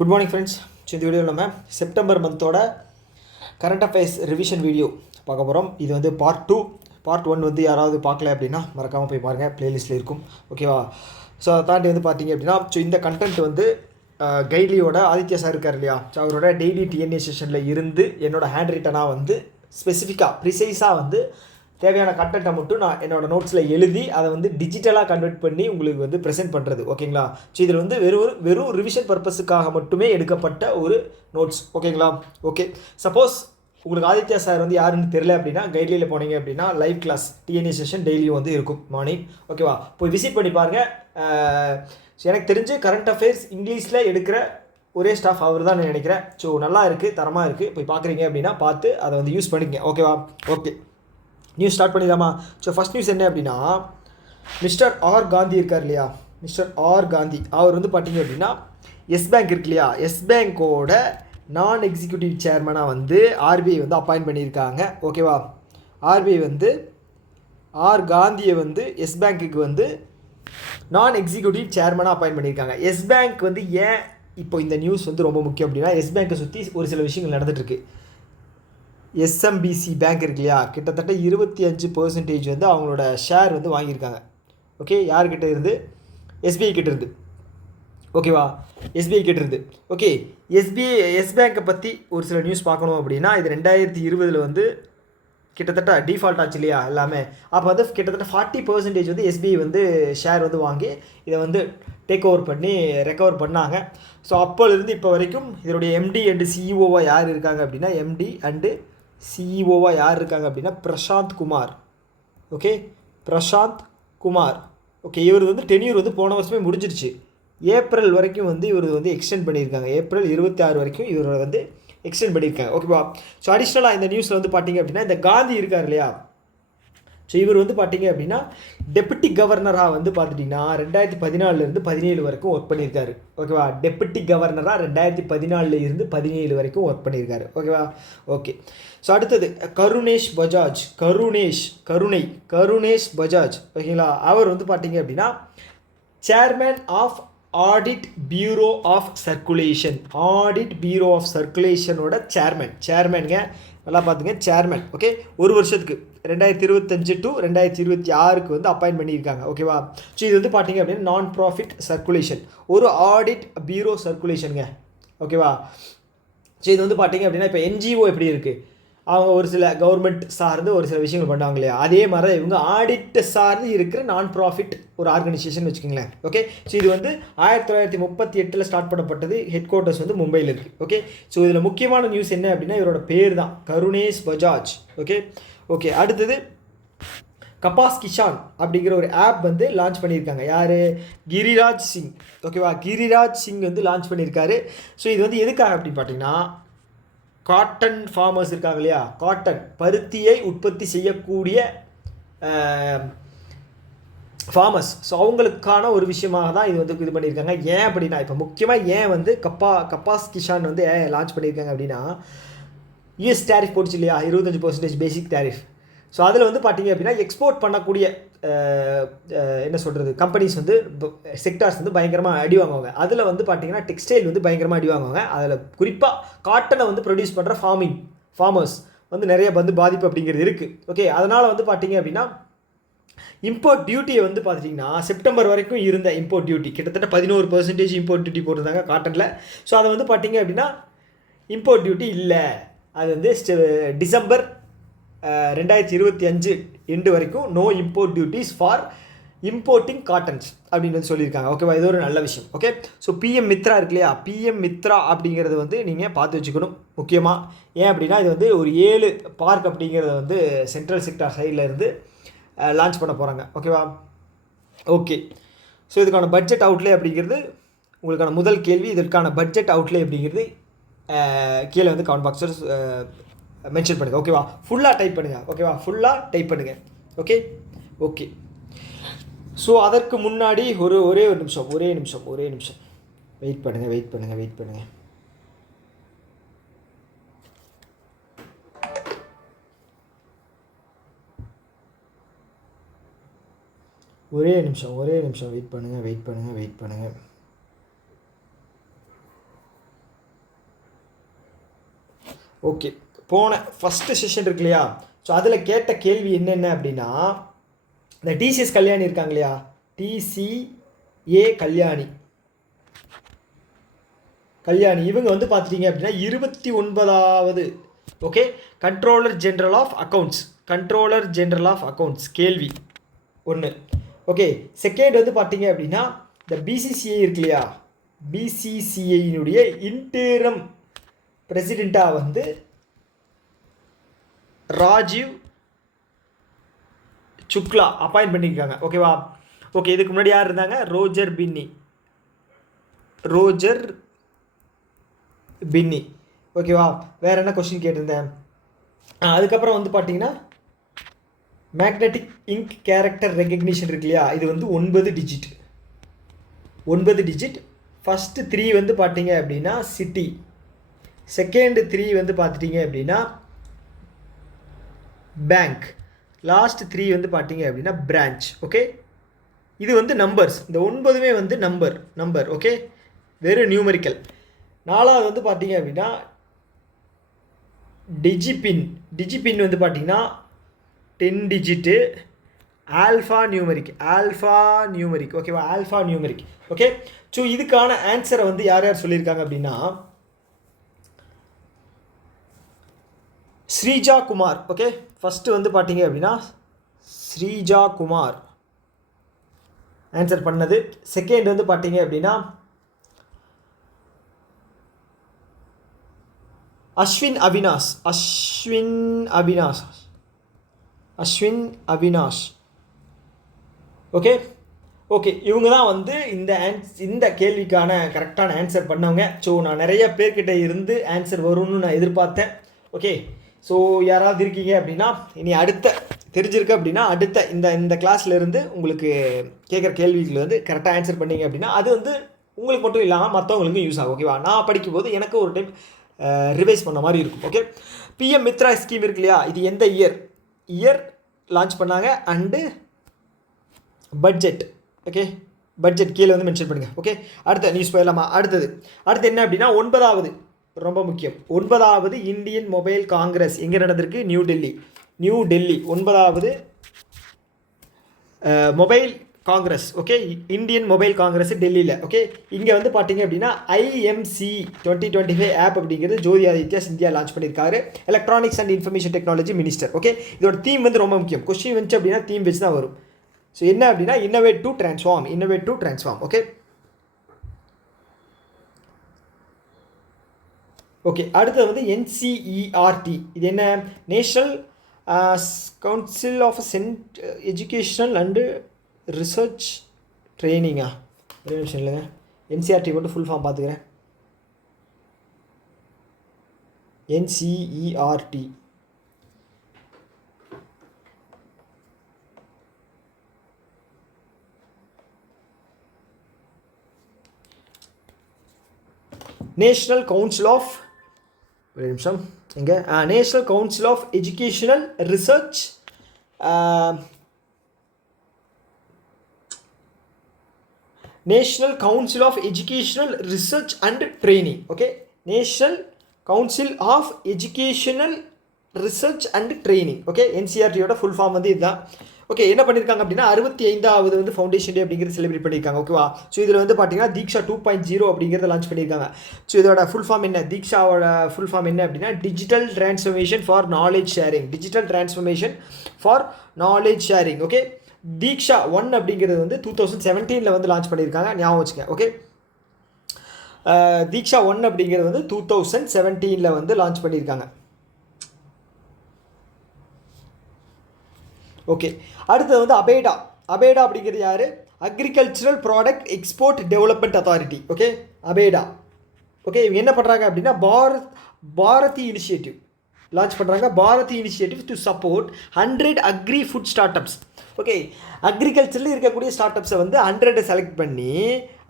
Good morning friends. இந்த வீடியோவில் நம்ம செப்டம்பர் மந்தோட கரண்ட் அஃபேர்ஸ் ரிவிஷன் வீடியோ பார்க்க போகிறோம். இது வந்து பார்ட் ஒன் வந்து யாராவது பார்க்கல அப்படின்னா மறக்காமல் போய் பாருங்கள், ப்ளேலிஸ்ட்டில் இருக்கும். ஓகேவா? ஸோ அதை தாண்டி வந்து பார்த்தீங்க அப்படின்னா இந்த கண்டென்ட் வந்து கைட்லியோட ஆதித்யா சார் இருக்கார் இல்லையா, ஸோ அவரோட டெய்லி டிஎன்ஏ செஷனில் இருந்து என்னோடய ஹேண்ட் ரிட்டனாக வந்து ஸ்பெசிஃபிக்காக ப்ரிசைஸாக வந்து தேவையான கண்டென்ட்டை மட்டும் நான் என்னோடய நோட்ஸில் எழுதி அதை வந்து டிஜிட்டலாக கன்வெர்ட் பண்ணி உங்களுக்கு வந்து ப்ரெசென்ட் பண்ணுறது. ஓகேங்களா? ஸோ இதில் வந்து வெறும் ரிவிஷன் பர்பஸுக்காக மட்டுமே எடுக்கப்பட்ட ஒரு நோட்ஸ். ஓகேங்களா? ஓகே. சப்போஸ் உங்களுக்கு ஆதித்யா சார் வந்து யாருன்னு தெரியல அப்படின்னா கைட்லியில் போனீங்க அப்படின்னா லைவ் கிளாஸ் டிஎன்ஏ செஷன் டெய்லியும் வந்து இருக்கும் மார்னிங். ஓகேவா? போய் விசிட் பண்ணி பாருங்கள். எனக்கு தெரிஞ்சு கரண்ட் அஃபேர்ஸ் இங்கிலீஷில் எடுக்கிற ஒரே ஸ்டாஃப் அவர் தான் நான் நினைக்கிறேன். ஸோ நல்லா இருக்குது, தரமாக இருக்குது. போய் பார்க்குறீங்க அப்படின்னா பார்த்து அதை வந்து யூஸ் பண்ணிக்கங்க. ஓகேவா? ஓகே, நியூஸ் ஸ்டார்ட் பண்ணிடலாமா? ஸோ ஃபஸ்ட் நியூஸ் என்ன அப்படின்னா, மிஸ்டர் ஆர் காந்தி இருக்கார் இல்லையா, மிஸ்டர் ஆர் காந்தி அவர் வந்து பார்த்தீங்க அப்படின்னா எஸ் பேங்க் இருக்கு இல்லையா, எஸ் பேங்க்கோட நான் எக்ஸிக்யூட்டிவ் சேர்மனாக வந்து ஆர்பிஐ வந்து அப்பாயிண்ட் பண்ணியிருக்காங்க. ஓகேவா? ஆர்பிஐ வந்து ஆர் காந்தியை வந்து எஸ் பேங்க்குக்கு வந்து நான் எக்ஸிக்யூட்டிவ் சேர்மனாக அப்பாயிண்ட் பண்ணியிருக்காங்க. எஸ் பேங்க் வந்து ஏன் இப்போ இந்த நியூஸ் வந்து ரொம்ப முக்கியம் அப்படின்னா, எஸ் பேங்க்கை சுற்றி ஒரு சில விஷயங்கள் நடந்துகிட்ருக்கு. எஸ்எம்பிசி பேங்க் இருக்கு இல்லையா, கிட்டத்தட்ட 25% வந்து அவங்களோட ஷேர் வந்து வாங்கியிருக்காங்க. ஓகே, யார்கிட்ட இருந்து? எஸ்பிஐ கிட்ட இருந்து. ஓகேவா? எஸ்பிஐ கிட்ட இருந்து. ஓகே, எஸ் பேங்க்கை பற்றி ஒரு சில நியூஸ் பார்க்கணும் அப்படின்னா, இது 2020 வந்து கிட்டத்தட்ட டிஃபால்ட் ஆச்சு இல்லையா எல்லாமே. அப்போ வந்து கிட்டத்தட்ட 40% வந்து எஸ்பிஐ வந்து ஷேர் வந்து வாங்கி இதை வந்து டேக் ஓவர் பண்ணி ரெக்கவர் பண்ணாங்க. ஸோ அப்போலேருந்து இப்போ வரைக்கும் இதனுடைய எம்டி அண்டு சிஇஓவாக யார் இருக்காங்க அப்படின்னா, எம்டி அண்டு சிஇஓவாக யார் இருக்காங்க அப்படின்னா பிரசாந்த் குமார். ஓகே, பிரசாந்த் குமார். ஓகே, இவர் வந்து டென்யூர் வந்து போன வருஷமே முடிஞ்சிருச்சு. ஏப்ரல் வரைக்கும் வந்து இவர் வந்து எக்ஸ்டெண்ட் பண்ணியிருக்காங்க. ஏப்ரல் 26 வரைக்கும் இவர் வந்து எக்ஸ்டெண்ட் பண்ணியிருக்காங்க. ஓகேவா? ஸோ அடிஷ்னலாக இந்த நியூஸில் வந்து பார்த்தீங்க அப்படின்னா, இந்த காந்தி இருக்கார் இல்லையா, ஸோ இவர் வந்து பார்த்தீங்க அப்படின்னா டெப்யூட்டி கவர்னராக வந்து பார்த்துட்டிங்கன்னா 2014 17 வரைக்கும் ஒர்க் பண்ணியிருக்காரு. ஓகேவா? டெப்யூட்டி கவர்னராக 2014 17 வரைக்கும் ஒர்க் பண்ணியிருக்காரு. ஓகேவா? ஓகே. ஸோ அடுத்தது கருணேஷ் பஜாஜ். ஓகேங்களா? அவர் வந்து பார்த்தீங்க அப்படின்னா chairman of audit bureau of சர்க்குலேஷனோட சேர்மேனுங்க. நல்லா பார்த்துங்க, சேர்மேன். ஓகே, ஒரு வருஷத்துக்கு 2025 to 2026 வந்து அப்பாயின்ட் பண்ணியிருக்காங்க. ஓகேவா? ஸோ இது வந்து பார்த்தீங்க அப்படின்னா நான் ப்ராஃபிட் சர்க்குலேஷன், ஒரு ஆடிட் பியூரோ சர்க்குலேஷனுங்க. ஓகேவா? ஸோ இது வந்து பார்த்தீங்க அப்படின்னா இப்போ என்ஜிஓ எப்படி இருக்குது, அவங்க ஒரு சில கவர்மெண்ட் சார்ந்து ஒரு சில விஷயங்கள் பண்ணுவாங்க இல்லையா, அதே மாதிரி தான் இவங்க ஆடிட் சார்ந்து இருக்கிற நான் ப்ராஃபிட் ஒரு ஆர்கனைசேஷன் வச்சுக்கோங்களேன். ஓகே, ஸோ இது வந்து 1938 ஸ்டார்ட் பண்ணப்பட்டது. ஹெட் குவார்ட்டர்ஸ் வந்து மும்பையில் இருக்குது. ஓகே, ஸோ இதில் முக்கியமான நியூஸ் என்ன அப்படின்னா இவரோட பேர் தான் கருணேஷ் பஜாஜ். ஓகே. அடுத்தது கபாஸ் கிஷான் அப்படிங்கிற ஒரு ஆப் வந்து லான்ச் பண்ணியிருக்காங்க. யார்? கிரிராஜ் சிங். ஓகேவா? கிரிராஜ் சிங் வந்து லான்ச் பண்ணியிருக்காரு. ஸோ இது வந்து எதுக்காக அப்படின்னு பார்த்தீங்கன்னா, காட்டன் ஃபார்மர்ஸ் இருக்காங்க இல்லையா, காட்டன் பருத்தியை உற்பத்தி செய்யக்கூடிய ஃபார்மர்ஸ், ஸோ அவங்களுக்கான ஒரு விஷயமாக தான் இது வந்து இது பண்ணியிருக்காங்க. ஏன் அப்படின்னா இப்போ முக்கியமாக ஏன் வந்து கப்பாஸ் கிஷான் வந்து லான்ச் பண்ணியிருக்காங்க அப்படின்னா, யூஎஸ் டேரிஃப் போட்டுச்சு இல்லையா, 25% பேசிக் டேரிஃப். ஸோ அதில் வந்து பார்த்தீங்க அப்படின்னா எக்ஸ்போர்ட் பண்ணக்கூடிய என்ன சொல்கிறது கம்பெனிஸ் வந்து செக்டார்ஸ் வந்து பயங்கரமாக அடி வாங்குவாங்க. அதில் வந்து பார்த்தீங்கன்னா டெக்ஸ்டைல் வந்து பயங்கரமாக அடி வாங்குவாங்க. அதில் குறிப்பாக காட்டனை வந்து ப்ரொடியூஸ் பண்ணுற ஃபார்மர்ஸ் வந்து நிறைய வந்து பாதிப்பு அப்படிங்கிறது இருக்குது. ஓகே, அதனால் வந்து பார்த்தீங்க அப்படின்னா இம்போர்ட் டியூட்டியை வந்து பார்த்துட்டிங்கன்னா செப்டம்பர் வரைக்கும் இருந்த இம்போர்ட் டியூட்டி கிட்டத்தட்ட 11% இம்போர்ட் டியூட்டி போட்டிருந்தாங்க காட்டனில். ஸோ அதை வந்து பார்த்தீங்க அப்படின்னா இம்போர்ட் டியூட்டி இல்லை, அது வந்து டிசம்பர் 2025 எண்டு வரைக்கும் no import duties for importing cottons அப்படின்னு வந்து சொல்லியிருக்காங்க. ஓகேவா? இது ஒரு நல்ல விஷயம். ஓகே, ஸோ பிஎம் மித்ரா இருக்கு இல்லையா, பிஎம் மித்ரா அப்படிங்கிறது வந்து நீங்கள் பார்த்து வச்சுக்கணும் முக்கியமாக. ஏன் அப்படின்னா இது வந்து ஒரு 7 பார்க் அப்படிங்கிறத வந்து சென்ட்ரல் செக்டார் சைடில் இருந்து லான்ச் பண்ண போகிறாங்க. ஓகேவா? ஓகே, ஸோ இதுக்கான பட்ஜெட் அவுட்லே அப்படிங்கிறது உங்களுக்கான முதல் கேள்வி. இதற்கான பட்ஜெட் அவுட்லே அப்படிங்கிறது கீழே வந்து கமெண்ட் பாக்ஸில் மென்ஷன் பண்ணுங்கள். ஓகேவா? ஃபுல்லாக டைப் பண்ணுங்கள். ஓகேவா? ஃபுல்லாக டைப் பண்ணுங்கள். ஓகே. ஸோ அதற்கு முன்னாடி ஒரே நிமிஷம் வெயிட் பண்ணுங்கள். ஒரே நிமிஷம் வெயிட் பண்ணுங்கள். ஓகே, போன ஃபஸ்ட்டு செஷன் இருக்கு இல்லையா, ஸோ அதில் கேட்ட கேள்வி என்னென்ன அப்படின்னா, இந்த டிசிஎஸ் கல்யாணி இருக்காங்க இல்லையா, டிசிஏ கல்யாணி இவங்க வந்து பார்த்துட்டீங்க அப்படின்னா 29வது okay controller general of accounts கேள்வி ஒன்று. ஓகே, செகண்ட் வந்து பார்த்தீங்க அப்படின்னா இந்த பிசிசிஐ இருக்கு இல்லையா, பிசிசிஐனுடைய இன்டேரம் பிரசிடெண்ட்டாக வந்து ராஜீவ் சுக்லா அப்பாயின்ட் பண்ணியிருக்காங்க. ஓகேவா? ஓகே, இதுக்கு முன்னாடி யார் இருந்தாங்க? ரோஜர் பின்னி. ஓகேவா? வேறு என்ன கொஸ்டின் கேட்டிருந்தேன்? அதுக்கப்புறம் வந்து பார்த்தீங்கன்னா மேக்னெட்டிக் இங்க் கேரக்டர் ரெகக்னிஷன் இருக்கு இல்லையா, இது வந்து 9 டிஜிட். ஃபஸ்ட்டு 3 வந்து பார்த்தீங்க அப்படின்னா சிட்டி, செகண்ட் 3 வந்து பார்த்துட்டிங்க அப்படின்னா பேங்க், லாஸ்ட் 3 வந்து பார்த்தீங்க அப்படின்னா பிரான்ச். ஓகே, இது வந்து நம்பர்ஸ், இந்த 9மே வந்து நம்பர். ஓகே, வெறும் நியூமரிக்கல். 4வது வந்து பார்த்தீங்க அப்படின்னா டிஜிபின் வந்து பார்த்தீங்கன்னா 10 டிஜிட்டு ஆல்ஃபா நியூமரிக். ஓகேவா? Alpha numeric. ஓகே, ஸோ இதுக்கான ஆன்சரை வந்து யார் சொல்லியிருக்காங்க அப்படின்னா ஸ்ரீஜா குமார். ஓகே, ஃபஸ்ட்டு வந்து பார்த்தீங்க அப்படின்னா ஸ்ரீஜா குமார் ஆன்சர் பண்ணது. செகண்ட் வந்து பார்த்தீங்க அப்படின்னா அஸ்வின் அவினாஷ். ஓகே, இவங்க தான் வந்து இந்த கேள்விக்கான கரெக்டான ஆன்சர் பண்ணவங்க. ஸோ நான் நிறைய பேர்கிட்ட இருந்து ஆன்சர் வரும்னு நான் எதிர்பார்த்தேன். ஓகே, ஸோ யாராவது இருக்கீங்க அப்படின்னா இனி தெரிஞ்சிருக்கு அப்படின்னா அடுத்த இந்த கிளாஸில் இருந்து உங்களுக்கு கேட்குற கேள்விகள் வந்து கரெக்டாக ஆன்சர் பண்ணீங்க அப்படின்னா அது வந்து உங்களுக்கு மட்டும் இல்லாமல் மற்றவங்களுக்கும் யூஸ் ஆகும். ஓகேவா? நான் படிக்கும்போது எனக்கு ஒரு டைம் ரிவைஸ் பண்ண மாதிரி இருக்கும். ஓகே, பிஎம் மித்ரா ஸ்கீம் இருக்கு இல்லையா, இது எந்த இயர் லான்ச் பண்ணாங்க அண்டு பட்ஜெட். ஓகே, பட்ஜெட் கீழே வந்து மென்ஷன் பண்ணுங்கள். ஓகே, அடுத்த நியூஸ் போயிடலாமா? அடுத்து என்ன அப்படின்னா 9வது ரொம்ப முக்கியம். 9வது இந்தியன் மொபைல் காங்கிரஸ் எங்கே நடந்திருக்கு? நியூ டெல்லி 9வது Mobile Congress. Okay, Indian Mobile Congress டெல்லியில். ஓகே, இங்கே வந்து பார்த்தீங்க அப்படின்னா IMC 2025 ஆப் அப்படிங்கிறது ஜோதி ஆதித்யா சிந்தியா லான்ச் பண்ணியிருக்காரு, electronics and information technology minister. Okay, இதோட தீம் வந்து ரொம்ப முக்கியம். கொஸ்டின் வந்துச்சு அப்படின்னா தீம் வச்சு தான் வரும். ஸோ என்ன அப்படின்னா இன்னோவேட் டு ட்ரான்ஸ்ஃபார்ம். ஓகே, அடுத்தது வந்து NCERT. இது என்ன? National Council of Educational and Research ட்ரைனிங்கா? ஒரே விஷயம் இல்லைங்க, NCERT மட்டும் ஃபுல் ஃபார்ம் பார்த்துக்கிறேன். NCERT National Council of National Council of Educational Research National Council of Educational Research and Training. Okay, National Council of Educational Research and Training. Okay, NCERTயோட full form வந்து இதுதான். Okay, என்ன பண்ணியிருக்காங்க அப்படின்னா 65வது வந்து foundation டே அப்படிங்கிறது celebrate பண்ணியிருக்காங்க. ஓகேவா? ஸோ இதில் வந்து பார்த்தீங்கன்னா தீக்ஷா 2.0 அப்படிங்கிறத லான்ச் பண்ணியிருக்காங்க. ஸோ இதோட ஃபுல் ஃபார்ம் என்ன? தீக்ஷாவோட ஃபுல் ஃபார்ம் என்ன அப்படின்னா digital transformation for knowledge sharing. Okay, Diksha 1 அப்படிங்கிறது வந்து 2017 வந்து லான்ச் பண்ணியிருக்காங்க, ஞாபகம் வச்சுக்க. ஓகே, தீக்ஷா 1 அப்படிங்கிறது வந்து 2017 வந்து லான்ச் பண்ணியிருக்காங்க. ஓகே, அடுத்தது வந்து அபேடா அப்படிங்கிறது யார்? Agricultural Product Export Development Authority. Okay, APEDA. Okay, இவங்க என்ன பண்ணுறாங்க அப்படின்னா பாரதி இனிஷியேட்டிவ் லான்ச் பண்ணுறாங்க. Bharti initiative to support 100 agri food startups. Okay, அக்ரிகல்ச்சரில் இருக்கக்கூடிய ஸ்டார்ட் அப்ஸை வந்து 100 செலக்ட் பண்ணி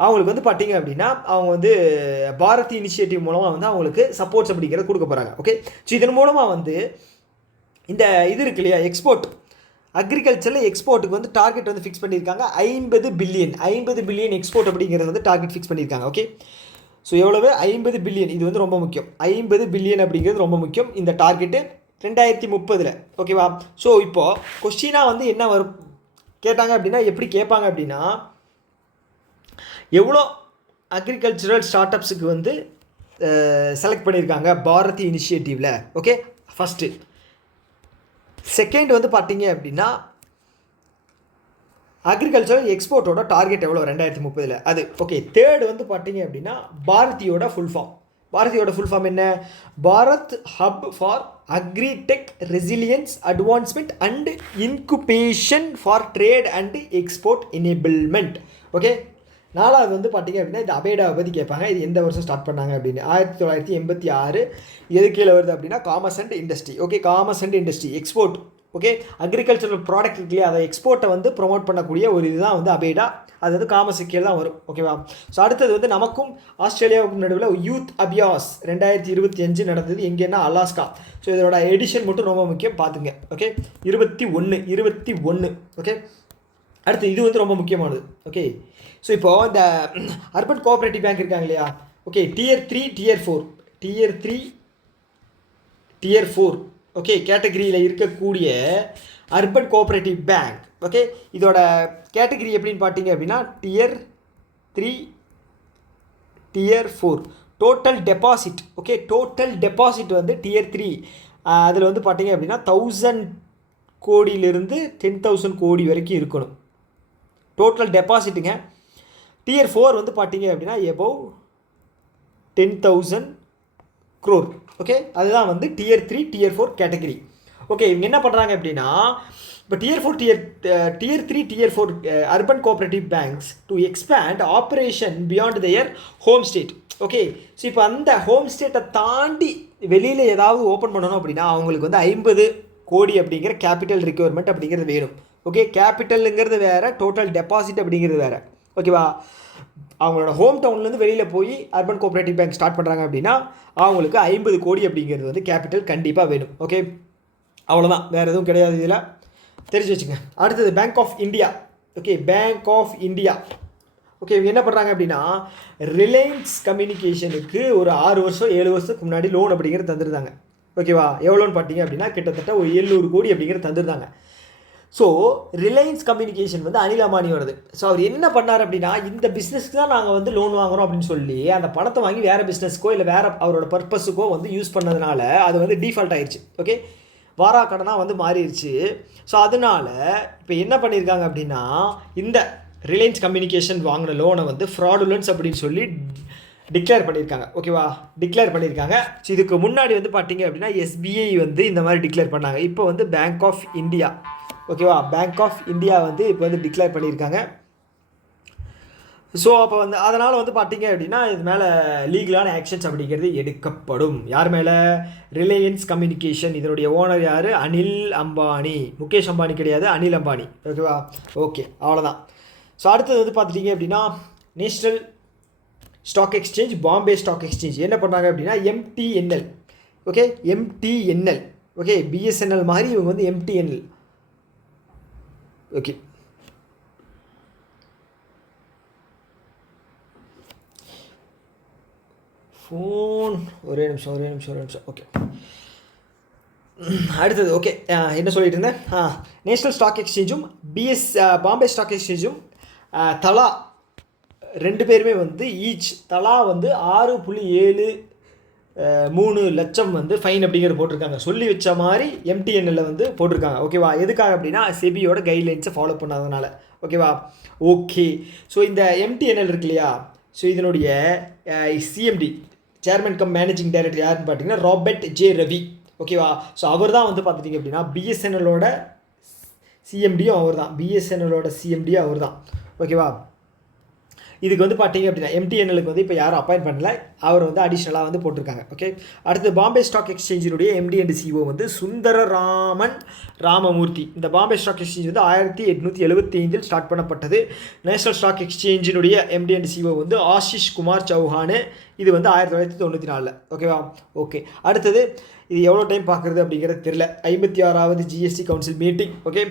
அவங்களுக்கு வந்து பார்த்தீங்க அப்படின்னா அவங்க வந்து பாரதி இனிஷியேட்டிவ் மூலமாக வந்து அவங்களுக்கு சப்போர்ட்ஸ் அப்படிங்கிறத கொடுக்க போகிறாங்க. ஓகே, ஸோ இதன் மூலமாக வந்து இந்த இது இருக்கு இல்லையா, அக்ரிகல்ச்சரில் எக்ஸ்போர்ட்டுக்கு வந்து டார்கெட் வந்து ஃபிக்ஸ் பண்ணியிருக்காங்க. 50 பில்லியன் எக்ஸ்போர்ட் அப்படிங்கிறது வந்து டார்கெட் ஃபிக்ஸ் பண்ணியிருக்காங்க. ஓகே, ஸோ எவ்வளவு 50 பில்லியன். இது வந்து ரொம்ப முக்கியம். 50 பில்லியன் அப்படிங்கிறது ரொம்ப முக்கியம் இந்த டார்கெட்டு 2030. ஓகேவா? ஸோ இப்போது கொஸ்டினாக வந்து என்ன வரும் கேட்டாங்க அப்படின்னா, எப்படி கேட்பாங்க அப்படின்னா, எவ்வளோ அக்ரிகல்ச்சரல் ஸ்டார்ட் அப்ஸுக்கு வந்து செலக்ட் பண்ணியிருக்காங்க பாரதி இனிஷியேட்டிவில். Okay, first. செகண்ட் வந்து பார்த்தீங்க அப்படின்னா, அக்ரிகல்ச்சரல் எக்ஸ்போர்ட்டோட டார்கெட் எவ்வளோ 2030 அது. ஓகே, தேர்டு வந்து பார்த்தீங்க அப்படின்னா பாரதியோட ஃபுல் ஃபார்ம். பாரதியோட ஃபுல் ஃபார்ம் என்ன? Bharat hub for agritech resilience advancement and incubation for trade and export enablement. Okay, நாலாவது வந்து பார்த்தீங்க அப்படின்னா இந்த அபேடாவை பற்றி கேட்பாங்க. இது எந்த வருஷம் ஸ்டார்ட் பண்ணாங்க அப்படின்னு 1986. எது கீழே வருது அப்படின்னா commerce and industry. Okay, commerce and industry export. Okay, agricultural product இருக்கு இல்லையா, அதை எக்ஸ்போர்ட்டை வந்து ப்ரொமோட் பண்ணக்கூடிய ஒரு இதுதான் வந்து அபேடா. அது வந்து காமர்ஸ் கீழே தான் வரும். ஓகேவா? ஸோ அடுத்தது வந்து நமக்கும் ஆஸ்திரேலியாவுக்கும் நடுவில் யூத் அபியாஸ் 2025 நடந்தது. எங்கேன்னா அலாஸ்கா. ஸோ இதோட எடிஷன் மட்டும் ரொம்ப முக்கியம், பார்த்துங்க. ஓகே, 21. ஓகே, அடுத்து இது வந்து ரொம்ப முக்கியமானது. ஓகே, ஸோ இப்போது இந்த அர்பன் கோஆப்ரேட்டிவ் பேங்க் இருக்காங்க இல்லையா. ஓகே, Tier 3 Tier 4 ஓகே கேட்டகரியில் இருக்கக்கூடிய அர்பன் கோஆப்ரேட்டிவ் பேங்க். ஓகே, இதோட கேட்டகரி எப்படின்னு பார்த்தீங்க அப்படின்னா Tier 3 Tier 4 total deposit. Okay, total deposit வந்து Tier 3 அதில் வந்து பார்த்தீங்க அப்படின்னா 1000 கோடியிலிருந்து 10,000 கோடி வரைக்கும் இருக்கணும் டோட்டல் டெபாசிட்டுங்க. Tier 4 வந்து பார்த்தீங்க அப்படின்னா எபவ் 10,000 crore. ஓகே, அதுதான் வந்து Tier 3 Tier 4 கேட்டகரி. ஓகே, இவங்க என்ன பண்ணுறாங்க அப்படின்னா, இப்போ Tier 3 Tier 4 urban cooperative banks to expand operation beyond their home state. Okay, so இப்போ அந்த ஹோம் ஸ்டேட்டை தாண்டி வெளியில் ஏதாவது ஓப்பன் பண்ணணும் அப்படின்னா அவங்களுக்கு வந்து 50 கோடி அப்படிங்கிற கேபிட்டல் ரிக்வயர்மெண்ட் அப்படிங்கிறது வேணும். ஓகே, கேபிட்டலுங்கிறது வேறு, டோட்டல் டெபாசிட் அப்படிங்கிறது வேறு. ஓகேவா? அவங்களோட ஹோம் டவுன்லேருந்து வெளியில் போய் அர்பன் கோஆப்ரேட்டிவ் பேங்க் ஸ்டார்ட் பண்ணுறாங்க அப்படின்னா அவங்களுக்கு 50 கோடி அப்படிங்கிறது வந்து கேபிட்டல் கண்டிப்பாக வேணும். ஓகே, அவ்வளோதான், வேறு எதுவும் கிடையாது, இதில் தெரிஞ்சு வச்சுங்க. அடுத்தது bank of India. Okay, bank of India. Okay, இவங்க என்ன பண்ணுறாங்க அப்படின்னா ரிலையன்ஸ் கம்யூனிகேஷனுக்கு ஒரு 6 வருஷம் 7 வருஷத்துக்கு முன்னாடி லோன் அப்படிங்கிறது தந்துருந்தாங்க. ஓகேவா? எவ்வளோன்னு பார்த்தீங்க அப்படின்னா கிட்டத்தட்ட ஒரு 700 கோடி அப்படிங்கிறது தந்துருந்தாங்க. ஸோ ரிலையன்ஸ் கம்யூனிகேஷன் வந்து அனில் அம்பானியோடது. ஸோ அவர் என்ன பண்ணார் அப்படின்னா, இந்த பிஸ்னஸ்க்கு தான் நாங்கள் வந்து லோன் வாங்குகிறோம் அப்படின்னு சொல்லி அந்த பணத்தை வாங்கி வேறு பிஸ்னஸ்க்கோ இல்லை வேறு அவரோட பர்பஸுக்கோ வந்து யூஸ் பண்ணதுனால அது வந்து டிஃபால்ட் ஆயிடுச்சு. ஓகே, வாராக்கடனாக வந்து மாறிடுச்சு. ஸோ அதனால் இப்போ என்ன பண்ணியிருக்காங்க அப்படின்னா, இந்த ரிலையன்ஸ் கம்யூனிகேஷன் வாங்கின லோனை வந்து ஃப்ராடுலன்ஸ் அப்படின்னு சொல்லி டிக்ளேர் பண்ணியிருக்காங்க. ஓகேவா? டிக்ளேர் பண்ணியிருக்காங்க. ஸோ இதுக்கு முன்னாடி வந்து பார்த்தீங்க அப்படின்னா SBI வந்து இந்த மாதிரி டிக்ளேர் பண்ணாங்க. இப்போ வந்து பேங்க் ஆஃப் இந்தியா. ஓகேவா? பேங்க் ஆஃப் இந்தியா வந்து இப்போ வந்து டிக்ளேர் பண்ணியிருக்காங்க. ஸோ அப்போ வந்து அதனால் வந்து பார்த்தீங்க அப்படின்னா இது மேலே லீகலான ஆக்ஷன்ஸ் அப்படிங்கிறது எடுக்கப்படும். யார் மேலே? Reliance communication. இதனுடைய ஓனர் யார்? அனில் அம்பானி. முகேஷ் அம்பானி கிடையாது, அனில் அம்பானி. ஓகேவா? ஓகே, அவ்வளோதான். ஸோ அடுத்தது வந்து பார்த்துட்டிங்க அப்படின்னா national stock exchange, Bombay stock exchange என்ன பண்ணுறாங்க அப்படின்னா MTNL. Okay, MTNL. Okay, BSNL மாதிரி இவங்க வந்து MTNL. ஓகே, ஃபோன் ஒரே நிமிஷம். ஓகே, அடுத்தது. ஓகே, என்ன சொல்லிட்டு இருந்தேன்? நேஷ்னல் ஸ்டாக் எக்ஸ்சேஞ்சும் பாம்பே ஸ்டாக் எக்ஸ்சேஞ்சும் தலா 2 பேருமே வந்து தலா வந்து 6.73 லட்சம் வந்து ஃபைன் அப்படிங்கிறது போட்டிருக்காங்க. சொல்லி வச்ச மாதிரி MTNL வந்து போட்டிருக்காங்க. ஓகேவா? எதுக்காக அப்படின்னா செபியோட கைட்லைன்ஸை ஃபாலோ பண்ணாதனால. ஓகேவா? ஓகே, ஸோ இந்த MTNL இருக்கு இல்லையா, ஸோ இதனுடைய CMD chairman cum managing director யாருன்னு பார்த்தீங்கன்னா ராபர்ட் ஜே ரவி. ஓகேவா? ஸோ அவர் தான் வந்து பார்த்துட்டிங்க அப்படின்னா BSNLோட CMDயும் அவர் தான். BSNLோட CMDயும் அவர் தான். ஓகேவா? இதுக்கு வந்து பார்த்தீங்க அப்படின்னா MTNLக்கு வந்து இப்போ யாரும் அப்பாயின்ட் பண்ணல, அவர் வந்து அடிஷ்னலாக வந்து போட்டிருக்காங்க. ஓகே, அடுத்து பாம்பே ஸ்டாக் எக்ஸ்சேஞ்சினுடைய MD and CEO வந்து சுந்தரராமன் ராமமூர்த்தி. இந்த பாம்பே ஸ்டாக் எக்ஸ்சேஞ்ச் வந்து 1875 ஸ்டார்ட் பண்ணப்பட்டது. நேஷனல் ஸ்டாக் எக்ஸ்சேஞ்சினுடைய MD and CEO வந்து ஆஷிஷ் குமார் சௌஹானு. இது வந்து 1994. ஓகேவா? ஓகே, அடுத்தது இது எவ்வளோ டைம் பார்க்குறது அப்படிங்கிறது தெரில. 56வது GST கவுன்சில் மீட்டிங். ஓகே,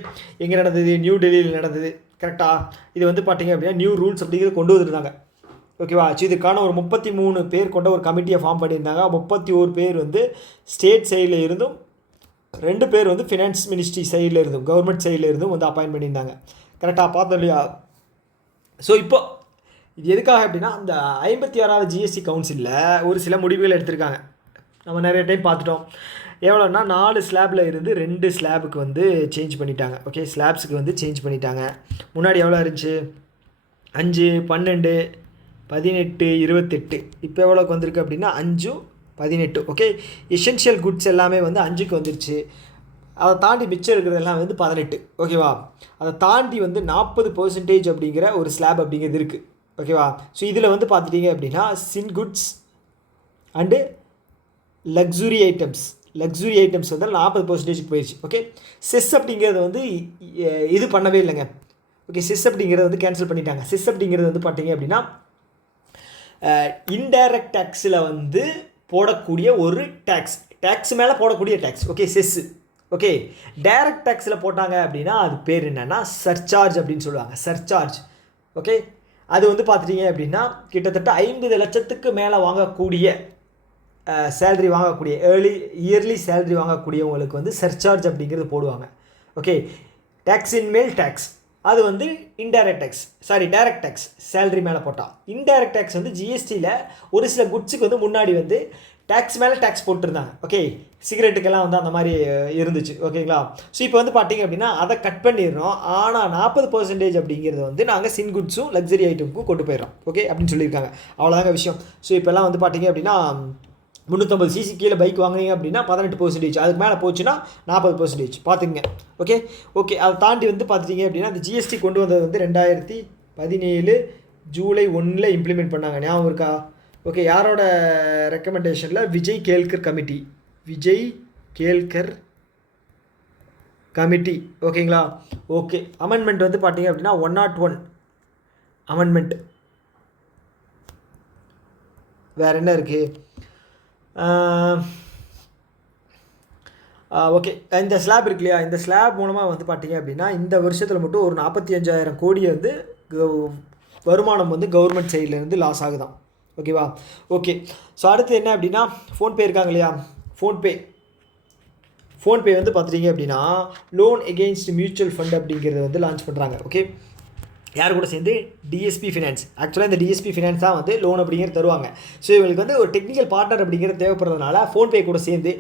எங்கே நடந்தது? நியூ டெல்லியில் நடந்தது. கரெக்டாக? இது வந்து பார்த்தீங்க அப்படின்னா நியூ ரூல்ஸ் அப்படிங்கிறது கொண்டு வந்துருந்தாங்க. ஓகேவா. இதுக்கான ஒரு 33 பேர் கொண்ட ஒரு கமிட்டியை ஃபார்ம் பண்ணியிருந்தாங்க. 31 பேர் வந்து ஸ்டேட் சைடில் இருந்தும் 2 பேர் வந்து ஃபினான்ஸ் மினிஸ்ட்ரி சைடில் இருந்தும் கவர்மெண்ட் சைடில் இருந்தும் வந்து அப்பாயின்ட் பண்ணியிருந்தாங்க. கரெக்டாக பார்த்தோம் இல்லையா. ஸோ இப்போ இது எதுக்காக அப்படின்னா அந்த 56வது ஜிஎஸ்டி கவுன்சிலில் ஒரு சில முடிவுகள் எடுத்திருக்காங்க. நம்ம நிறைய டைம் பார்த்துட்டோம். எவ்வளோன்னா 4 ஸ்லாபில் இருந்து 2 ஸ்லாபுக்கு வந்து சேஞ்ச் பண்ணிட்டாங்க. ஓகே, ஸ்லாப்ஸுக்கு வந்து சேஞ்ச் பண்ணிட்டாங்க. முன்னாடி எவ்வளோ இருந்துச்சு? 5, 12, 18, 28. இப்போ எவ்வளோக்கு வந்திருக்கு அப்படின்னா 5, 18. ஓகே, எசென்ஷியல் குட்ஸ் எல்லாமே வந்து 5க்கு வந்துருச்சு. அதை தாண்டி மிச்சம் இருக்கிறது எல்லாம் வந்து 18. ஓகேவா. அதை தாண்டி வந்து 40% அப்படிங்கிற ஒரு ஸ்லாப் அப்படிங்கிறது இருக்குது. ஓகேவா. ஸோ இதில் வந்து பார்த்துட்டிங்க அப்படின்னா சின் குட்ஸ் அண்டு லக்ஸுரி ஐட்டம்ஸ் வந்து 40% போயிடுச்சு. ஓகே, செஸ் அப்படிங்கிறது வந்து இது பண்ணவே இல்லைங்க. ஓகே, செஸ் அப்படிங்கிறத வந்து கேன்சல் பண்ணிட்டாங்க. செஸ் அப்படிங்கிறது வந்து பார்த்தீங்க அப்படின்னா இன்டைரக்ட் டேக்ஸில் வந்து போடக்கூடிய ஒரு டேக்ஸ் மேலே போடக்கூடிய tax. Okay, cess. Okay, direct டேக்ஸில் போட்டாங்க அப்படின்னா அது பேர் என்னென்னா சர்சார்ஜ் அப்படின்னு சொல்லுவாங்க. சர்சார்ஜ். ஓகே, அது வந்து பார்த்துட்டிங்க அப்படின்னா கிட்டத்தட்ட 50 லட்சத்துக்கு மேலே வாங்கக்கூடிய சேல்ரி வாங்கக்கூடிய இயர்லி சேல்ரி வாங்கக்கூடியவங்களுக்கு வந்து சர்சார்ஜ் அப்படிங்கிறது போடுவாங்க. ஓகே, டேக்ஸின் மேல் டேக்ஸ் அது வந்து டைரக்ட் டேக்ஸ் சேல்ரி மேலே போட்டால். இன்டைரக்ட் டேக்ஸ் வந்து ஜிஎஸ்டியில் ஒரு சில குட்ஸுக்கு வந்து முன்னாடி வந்து டேக்ஸ் மேலே டேக்ஸ் போட்டுருந்தாங்க. ஓகே, சிகரெட்டுக்கெல்லாம் வந்து அந்த மாதிரி இருந்துச்சு. ஓகேங்களா. ஸோ இப்போ வந்து பார்த்தீங்க அப்படின்னா அதை கட் பண்ணிடுறோம். ஆனால் 40% அப்படிங்கிறது வந்து நாங்கள் சின் குட்ஸும் லக்ஸரி ஐட்டமுக்கும் கொண்டு போயிடுறோம். ஓகே அப்படின்னு சொல்லியிருக்காங்க. அவ்வளோதாங்க விஷயம். ஸோ இப்போல்லாம் வந்து பார்த்தீங்க அப்படின்னா 350 சிசி கீழே பைக் வாங்குனீங்க அப்படின்னா 18%, அதுக்கு மேலே போச்சுன்னா 40%. பார்த்துங்க. ஓகே, அதை தாண்டி வந்து பார்த்துட்டிங்க அப்படின்னா அந்த ஜிஎஸ்டி கொண்டு வந்தது வந்து 2017 ஜூலை 1 இம்ப்ளிமெண்ட் பண்ணாங்க. ஞாபகம் இருக்கா? ஓகே, யாரோட ரெக்கமெண்டேஷனில்? விஜய் கேல்கர் கமிட்டி. ஓகேங்களா. ஓகே, அமெண்ட்மெண்ட் வந்து பார்த்தீங்க அப்படின்னா 101 அமெண்ட்மெண்ட். வேறு என்ன இருக்குது? ஓகே, இந்த ஸ்லாப் இருக்கு இல்லையா, இந்த ஸ்லாப் மூலமாக வந்து பார்த்தீங்க அப்படின்னா இந்த வருஷத்தில் மட்டும் ஒரு 45,000 கோடியை வந்து வருமானம் வந்து கவர்மெண்ட் சைட்லேருந்து லாஸ் ஆகுதான். ஓகேவா. ஓகே, ஸோ அடுத்து என்ன அப்படின்னா ஃபோன்பே இருக்காங்க இல்லையா, ஃபோன்பே வந்து பார்த்துட்டிங்க அப்படின்னா லோன் எகெயின்ஸ்ட் மியூச்சுவல் ஃபண்ட் அப்படிங்கிறத வந்து லான்ச் பண்ணுறாங்க. ஓகே, யார் கூட சேர்ந்து? DSP finance. ஆக்சுவலாக இந்த டிஎஸ்பி ஃபினான்ஸ் தான் வந்து லோன் அப்படிங்கிறது தருவாங்க. ஸோ இவங்களுக்கு வந்து ஒரு டெக்னிக்கல் பார்ட்னர் அப்படிங்கிறது தேவைப்படுறதுனால ஃபோன்பே கூட சேர்ந்து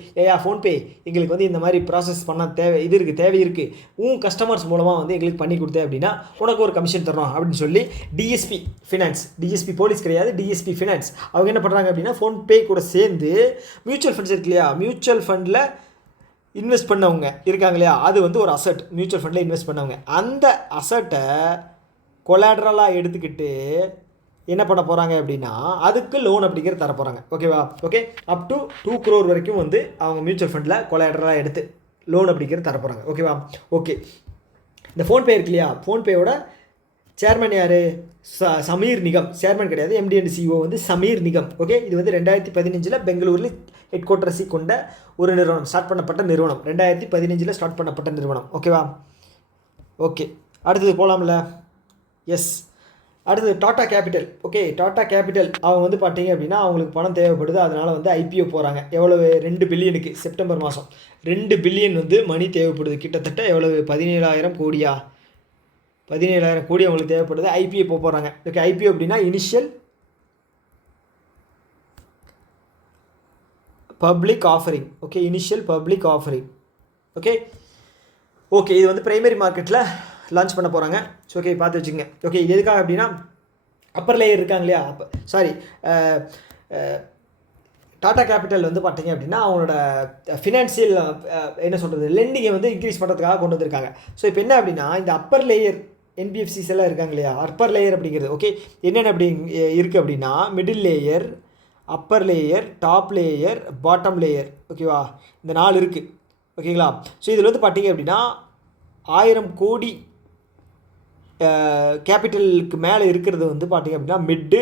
ஃபோன்பே எங்களுக்கு வந்து இந்த மாதிரி ப்ராசஸ் பண்ண தேவை இருக்குது, உன் கஸ்டமர்ஸ் மூலமாக வந்து எங்களுக்கு பண்ணி கொடுத்தேன் அப்படின்னா உனக்கு ஒரு கமிஷன் தரணும் அப்படின்னு சொல்லி டிஎஸ்பி போலீஸ் கிடையாது, டிஎஸ்பி ஃபினான்ஸ் அவங்க என்ன பண்ணுறாங்க அப்படின்னா ஃபோன்பே கூட சேர்ந்து மியூச்சுவல் ஃபண்ட்ஸ் இருக்கு இல்லையா, மியூச்சுவல் ஃபண்டில் இன்வெஸ்ட் பண்ணவங்க இருக்காங்க இல்லையா, அது வந்து ஒரு அசட். மியூச்சுவல் ஃபண்டில் இன்வெஸ்ட் பண்ணவங்க அந்த அசட்டை கொலாட்ரலாக எடுத்துக்கிட்டு என்ன பண்ண போகிறாங்க அப்படின்னா அதுக்கு லோன் அப்படிங்கிறது தர போகிறாங்க. ஓகேவா. ஓகே, அப் டு 2 crore வரைக்கும் வந்து அவங்க மியூச்சுவல் ஃபண்டில் கொலாட்ரலாக எடுத்து லோன் அப்படிங்கிறது தர போகிறாங்க. ஓகேவா. ஓகே, இந்த ஃபோன்பே இருக்கு இல்லையா, ஃபோன்பேயோட சேர்மன் யார்? சமீர் நிகம். சேர்மன் கிடையாது, எம்டி அண்ட் சிஓ வந்து சமீர் நிகம். ஓகே, இது வந்து 2015 பெங்களூரில் ஹெட் குவார்ட்டர்ஸை கொண்ட ஒரு நிறுவனம், ஸ்டார்ட் பண்ணப்பட்ட நிறுவனம். 2015 ஸ்டார்ட் பண்ணப்பட்ட நிறுவனம். ஓகேவா. ஓகே, அடுத்தது போகலாம்ல. எஸ், அடுத்தது Tata capital. Okay, Tata capital அவங்க வந்து பார்த்தீங்க அப்படின்னா அவங்களுக்கு பணம் தேவைப்படுது, அதனால் வந்து ஐபிஓ போகிறாங்க. எவ்வளவு? 2 பில்லியனுக்கு. செப்டம்பர் மாதம் 2 பில்லியன் வந்து மணி தேவைப்படுது. கிட்டத்தட்ட எவ்வளவு? 17,000 கோடியா? 17,000 கோடி அவங்களுக்கு தேவைப்படுது. ஐபிஓ போகிறாங்க. ஓகே, ஐபிஓ அப்படின்னா initial public offering. Okay, initial public offering. Okay, இது வந்து பிரைமரி மார்க்கெட்டில் லான்ச் பண்ண போகிறாங்க. ஸோ ஓகே, பார்த்து வச்சுக்கோங்க. ஓகே, இது எதுக்காக அப்படின்னா அப்பர் லேயர் இருக்காங்க இல்லையா, டாடா கேபிட்டல் வந்து பார்த்தீங்க அப்படின்னா அவங்களோட ஃபினான்ஷியல் என்ன சொல்கிறது லெண்டிங்கை வந்து இன்க்ரீஸ் பண்ணுறதுக்காக கொண்டு வந்திருக்காங்க. ஸோ இப்போ என்ன அப்படின்னா இந்த அப்பர் லேயர் என்பிஎஃப்சிஸ் எல்லாம் இருக்காங்க இல்லையா, அப்பர் லேயர் அப்படிங்கிறது ஓகே என்னென்ன அப்படி இருக்குது அப்படின்னா middle layer, upper layer, top layer, bottom layer. ஓகேவா, இந்த 4 இருக்குது. ஓகேங்களா. ஸோ இதில் வந்து பார்த்தீங்க அப்படின்னா 1000 கோடி கேபிட்டலுக்கு மேலே இருக்கிறது வந்து பார்த்திங்க அப்படின்னா மிட்டு,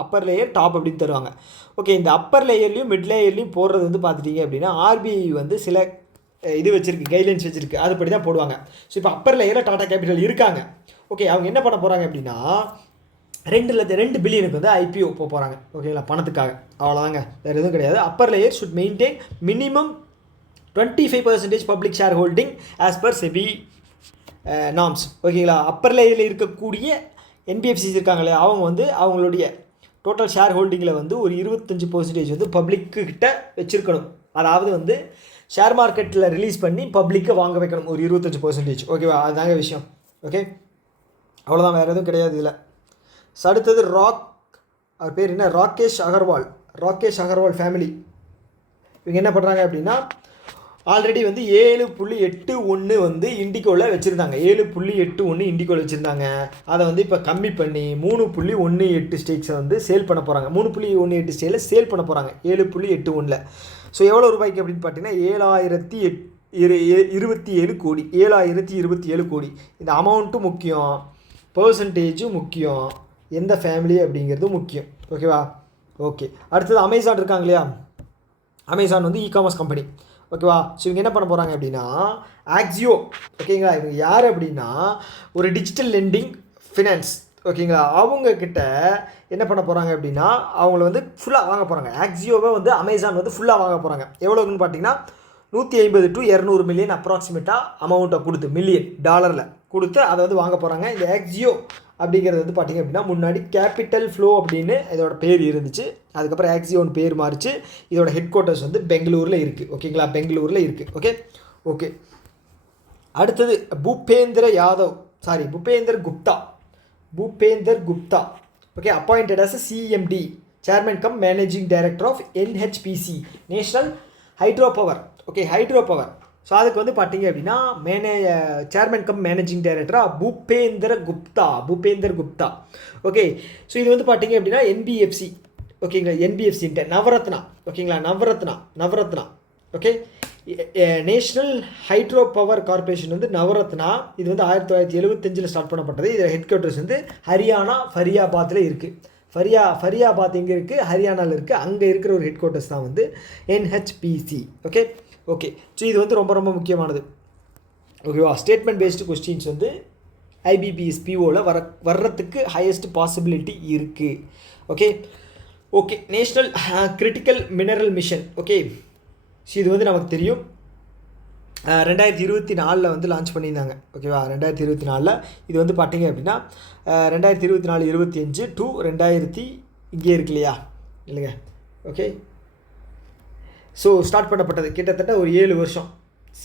அப்பர் லேயர், டாப் அப்படின்னு தருவாங்க. ஓகே, இந்த அப்பர் லேயர்லையும் மிட் லேயர்லையும் போடுறது வந்து பார்த்துட்டிங்க அப்படின்னா ஆர்பிஐ வந்து சில இது வச்சுருக்கு, கைட்லைன்ஸ் வச்சுருக்கு, அதுபடி தான் போடுவாங்க. ஸோ இப்போ அப்பர் லேயரில் டாடா கேபிட்டல் இருக்காங்க. ஓகே, அவங்க என்ன பண்ண போகிறாங்க அப்படின்னா $2 பில்லியனுக்கு வந்து ஐபிஓ போகிறாங்க. ஓகேங்களா, பணத்துக்காக. அவ்வளோதாங்க, வேறு எதுவும் கிடையாது. Upper layer should maintain minimum 25% public share holding as per SEBI norms. ஓகேங்களா, அப்பர் லேயரில் இருக்கக்கூடிய என்பிஎஃப்சிஸ் இருக்காங்களே அவங்க வந்து அவங்களுடைய டோட்டல் ஷேர் ஹோல்டிங்கில் வந்து ஒரு 25% வந்து பப்ளிக்கு கிட்ட வச்சுருக்கணும். அதாவது வந்து ஷேர் மார்க்கெட்டில் ரிலீஸ் பண்ணி பப்ளிக்கை வாங்க வைக்கணும் ஒரு 25%. ஓகேவா, அதுதாங்க விஷயம். ஓகே, அவ்வளோதான், வேறு எதுவும் கிடையாது இதில். அடுத்தது அவர் பேர் என்ன, ராகேஷ் அகர்வால் ஃபேமிலி. இவங்க என்ன பண்ணுறாங்க அப்படின்னா ஆல்ரெடி வந்து 7.81 வந்து இண்டிகோவில் வச்சுருந்தாங்க. 7.81 இண்டிகோவில் வச்சுருந்தாங்க. அதை வந்து இப்போ கம்மி பண்ணி 3.18 ஸ்டேக்ஸை வந்து சேல் பண்ண போகிறாங்க. 3.18 ஸ்டேக்கில் சேல் பண்ண போகிறாங்க 7.81. ஸோ எவ்வளோ ரூபாய்க்கு அப்படின்னு பார்த்தீங்கன்னா 7,027 கோடி. 7,027 கோடி. இந்த அமௌண்ட்டும் முக்கியம், பர்சன்டேஜும் முக்கியம், எந்த ஃபேமிலி அப்படிங்கிறதும் முக்கியம். ஓகேவா, ஓகே. அடுத்தது அமேசான் இருக்காங்க இல்லையா, அமேசான் வந்து இகாமர்ஸ் கம்பெனி. ஓகேவா, ஸோ இவங்க என்ன பண்ண போகிறாங்க அப்படின்னா ஆக்சியோ. ஓகேங்களா, இவங்க யார் அப்படின்னா ஒரு டிஜிட்டல் லெண்டிங் ஃபினான்ஸ். ஓகேங்களா, அவங்கக்கிட்ட என்ன பண்ண போகிறாங்க அப்படின்னா அவங்கள வந்து ஃபுல்லாக வாங்க போகிறாங்க. ஆக்சியோவை வந்து அமேசான் வந்து ஃபுல்லாக வாங்க போகிறாங்க. எவ்வளோக்குன்னு பார்த்தீங்கன்னா 150 to 200 மில்லியன் அப்ராக்சிமேட்டாக அமௌண்ட்டை கொடுத்து, மில்லியன் டாலரில் கொடுத்து அதை வந்து வாங்க போகிறாங்க. இந்த ஆக்சியோ அப்படிங்கிறது வந்து பார்த்திங்க அப்படின்னா முன்னாடி கேபிட்டல் ஃப்ளோ அப்படின்னு இதோட பேர் இருந்துச்சு. அதுக்கப்புறம் ஆக்சியோன்னு பேர் மாறிச்சு. இதோட ஹெட் குவார்ட்டர்ஸ் வந்து பெங்களூரில் இருக்குது. ஓகேங்களா, பெங்களூரில் இருக்குது. ஓகே. அடுத்தது Bhupender Gupta. Okay, appointed as CMD, chairman cum managing director of NHPC, national hydro power. Okay, hydro power. So அதுக்கு வந்து பார்த்தீங்க அப்படின்னா சேர்மன் கம் மேனேஜிங் டைரக்டராக பூபேந்தர் குப்தா. ஓகே, ஸோ இது வந்து பார்த்தீங்க அப்படின்னா NBFC. ஓகேங்களா, NBFCன்ட்டு நவரத்னா. ஓகேங்களா, Navratna. Okay, national hydro power corporation வந்து நவரத்னா. இது வந்து 1975 ஸ்டார்ட் பண்ணப்பட்டது. இதில் ஹெட் குவார்ட்டர்ஸ் வந்து ஹரியானா ஃபரியாபாத்தில் இருக்குது. ஃபரியாபாத் எங்கே இருக்குது, ஹரியானாவில் இருக்குது. அங்கே இருக்கிற ஒரு ஹெட் குவார்ட்டர்ஸ் தான் வந்து NHPC. ஓகே, ஸோ இது வந்து ரொம்ப ரொம்ப முக்கியமானது. ஓகேவா, ஸ்டேட்மெண்ட் பேஸ்டு கொஸ்டின்ஸ் வந்து IBPS POவில் வர்றதுக்கு ஹையஸ்ட் பாசிபிலிட்டி இருக்குது. Okay, national critical mineral mission. Okay, so இது வந்து நமக்கு தெரியும் 2024 வந்து லான்ச் பண்ணியிருந்தாங்க. ஓகேவா, 2024 இது வந்து பார்த்தீங்க அப்படின்னா 2024-25 to 2000 இங்கே இருக்கு இல்லைங்க. ஓகே, ஸோ ஸ்டார்ட் பண்ணப்பட்டது கிட்டத்தட்ட ஒரு 7 வருஷம்,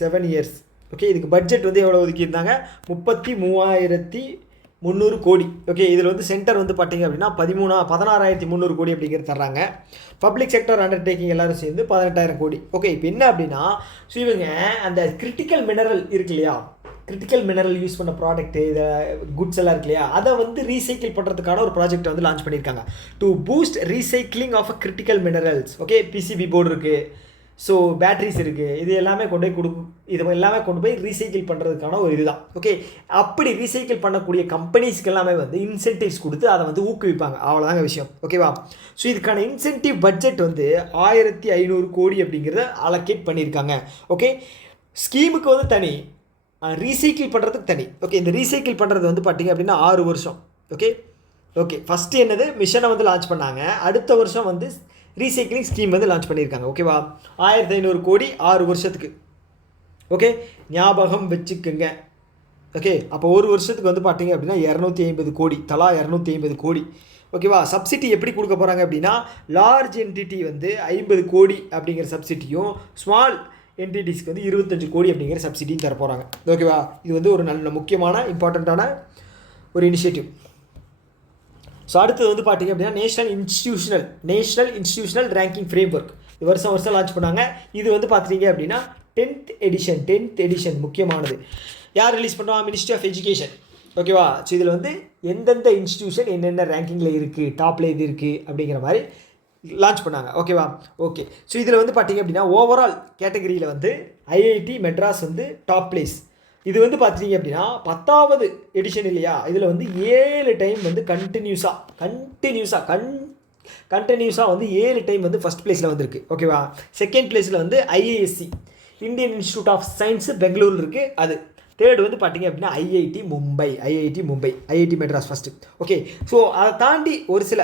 7 years. ஓகே, இதுக்கு பட்ஜெட் வந்து எவ்வளோ ஒதுக்கியிருந்தாங்க, 33,300 கோடி. ஓகே, இதில் வந்து சென்டர் வந்து பார்த்திங்க அப்படின்னா 16,300 கோடி அப்படிங்கிறது தர்றாங்க. பப்ளிக் செக்டர் அண்டர்டேக்கிங் எல்லோரும் சேர்ந்து 18,000 கோடி. ஓகே, இப்போ என்ன அப்படின்னா ஸோ இவங்க அந்த கிரிட்டிக்கல் மினரல் இருக்கு இல்லையா, கிரிட்டிக்கல் மினரல் யூஸ் பண்ண ப்ராடக்ட்டு, இதை குட்ஸ் எல்லாம் இருக்கு இல்லையா, அதை வந்து ரீசைக்கிள் பண்ணுறதுக்கான ஒரு ப்ராஜெக்ட் வந்து லான்ச் பண்ணியிருக்காங்க. To boost recycling of critical minerals. Okay, PCB board இருக்குது, ஸோ பேட்ரிஸ் இருக்குது, இது எல்லாமே கொண்டு போய் ரீசைக்கிள் பண்ணுறதுக்கான ஒரு இதுதான். ஓகே, அப்படி ரீசைக்கிள் பண்ணக்கூடிய கம்பெனிஸ்க்கு எல்லாமே வந்து இன்சென்டிவ்ஸ் கொடுத்து அதை வந்து ஊக்குவிப்பாங்க. அவ்வளோதாங்க விஷயம். ஓகேவா, ஸோ இதுக்கான இன்சென்டிவ் பட்ஜெட் வந்து 1,500 கோடி அப்படிங்கிறத அலோகேட் பண்ணியிருக்காங்க. ஓகே, ஸ்கீமுக்கு வந்து தனி, ரீசைக்கிள் பண்ணுறதுக்கு தனி. ஓகே, இந்த ரீசைக்கிள் பண்ணுறது வந்து பார்த்திங்க அப்படின்னா 6 வருஷம். ஓகே, ஃபஸ்ட்டு என்னது மிஷனை வந்து லான்ச் பண்ணாங்க. அடுத்த வருஷம் வந்து ரீசைக்கிளிங் ஸ்கீம் வந்து லான்ச் பண்ணியிருக்காங்க. ஓகேவா, 1,500 கோடி 6 வருஷத்துக்கு. ஓகே, ஞாபகம் வச்சுக்குங்க. ஓகே, அப்போ ஒரு வருஷத்துக்கு வந்து பார்த்தீங்க அப்படின்னா 250 கோடி, தலா 250 கோடி. ஓகேவா, சப்சிடி எப்படி கொடுக்க போகிறாங்க அப்படின்னா லார்ஜ் என்டிட்டி வந்து 50 கோடி அப்படிங்கிற சப்சிடியும், ஸ்மால் என்டிட்டிஸ்க்கு வந்து 25 கோடி அப்படிங்கிற சப்சிடியும் தர போகிறாங்க. ஓகேவா, இது வந்து ஒரு நல்ல முக்கியமான இம்பார்ட்டண்ட்டான ஒரு இனிஷியேட்டிவ். ஸோ அடுத்தது வந்து பார்த்திங்க அப்படின்னா நேஷ்னல் இன்ஸ்டிடியூஷனல் ரேங்கிங் ஃப்ரேம்வொர்க். இது வருஷம் லான்ச் பண்ணாங்க. இது வந்து பார்த்துட்டிங்க அப்படின்னா 10th எடிஷன் முக்கியமானது. யார் ரிலீஸ் பண்ணுவா, மினிஸ்ட்ரி ஆஃப் எஜுகேஷன். ஓகேவா, ஸோ இதில் வந்து எந்தெந்த இன்ஸ்டிடியூஷன் என்னென்ன ரேங்கிங்கில் இருக்குது, டாப்பில் இது இருக்குது அப்படிங்கிற மாதிரி லான்ச் பண்ணாங்க. ஓகே, ஸோ இதில் வந்து பார்த்திங்க அப்படின்னா ஓவரால் கேட்டகரியில் வந்து IIT மெட்ராஸ் வந்து டாப் பிளேஸ். இது வந்து பார்த்திங்க அப்படின்னா 10th எடிஷன் இல்லையா, இதில் வந்து 7 டைம் வந்து கண்டினியூஸாக வந்து 7 டைம் வந்து ஃபஸ்ட் பிளேஸில் வந்திருக்கு. ஓகேவா, செகண்ட் பிளேஸில் வந்து IISc, Indian Institute of Science Bangalore இருக்குது. அது தேர்டு வந்து பார்த்தீங்க அப்படின்னா IIT Mumbai, IIT Madras first. Okay, so அதை தாண்டி ஒரு சில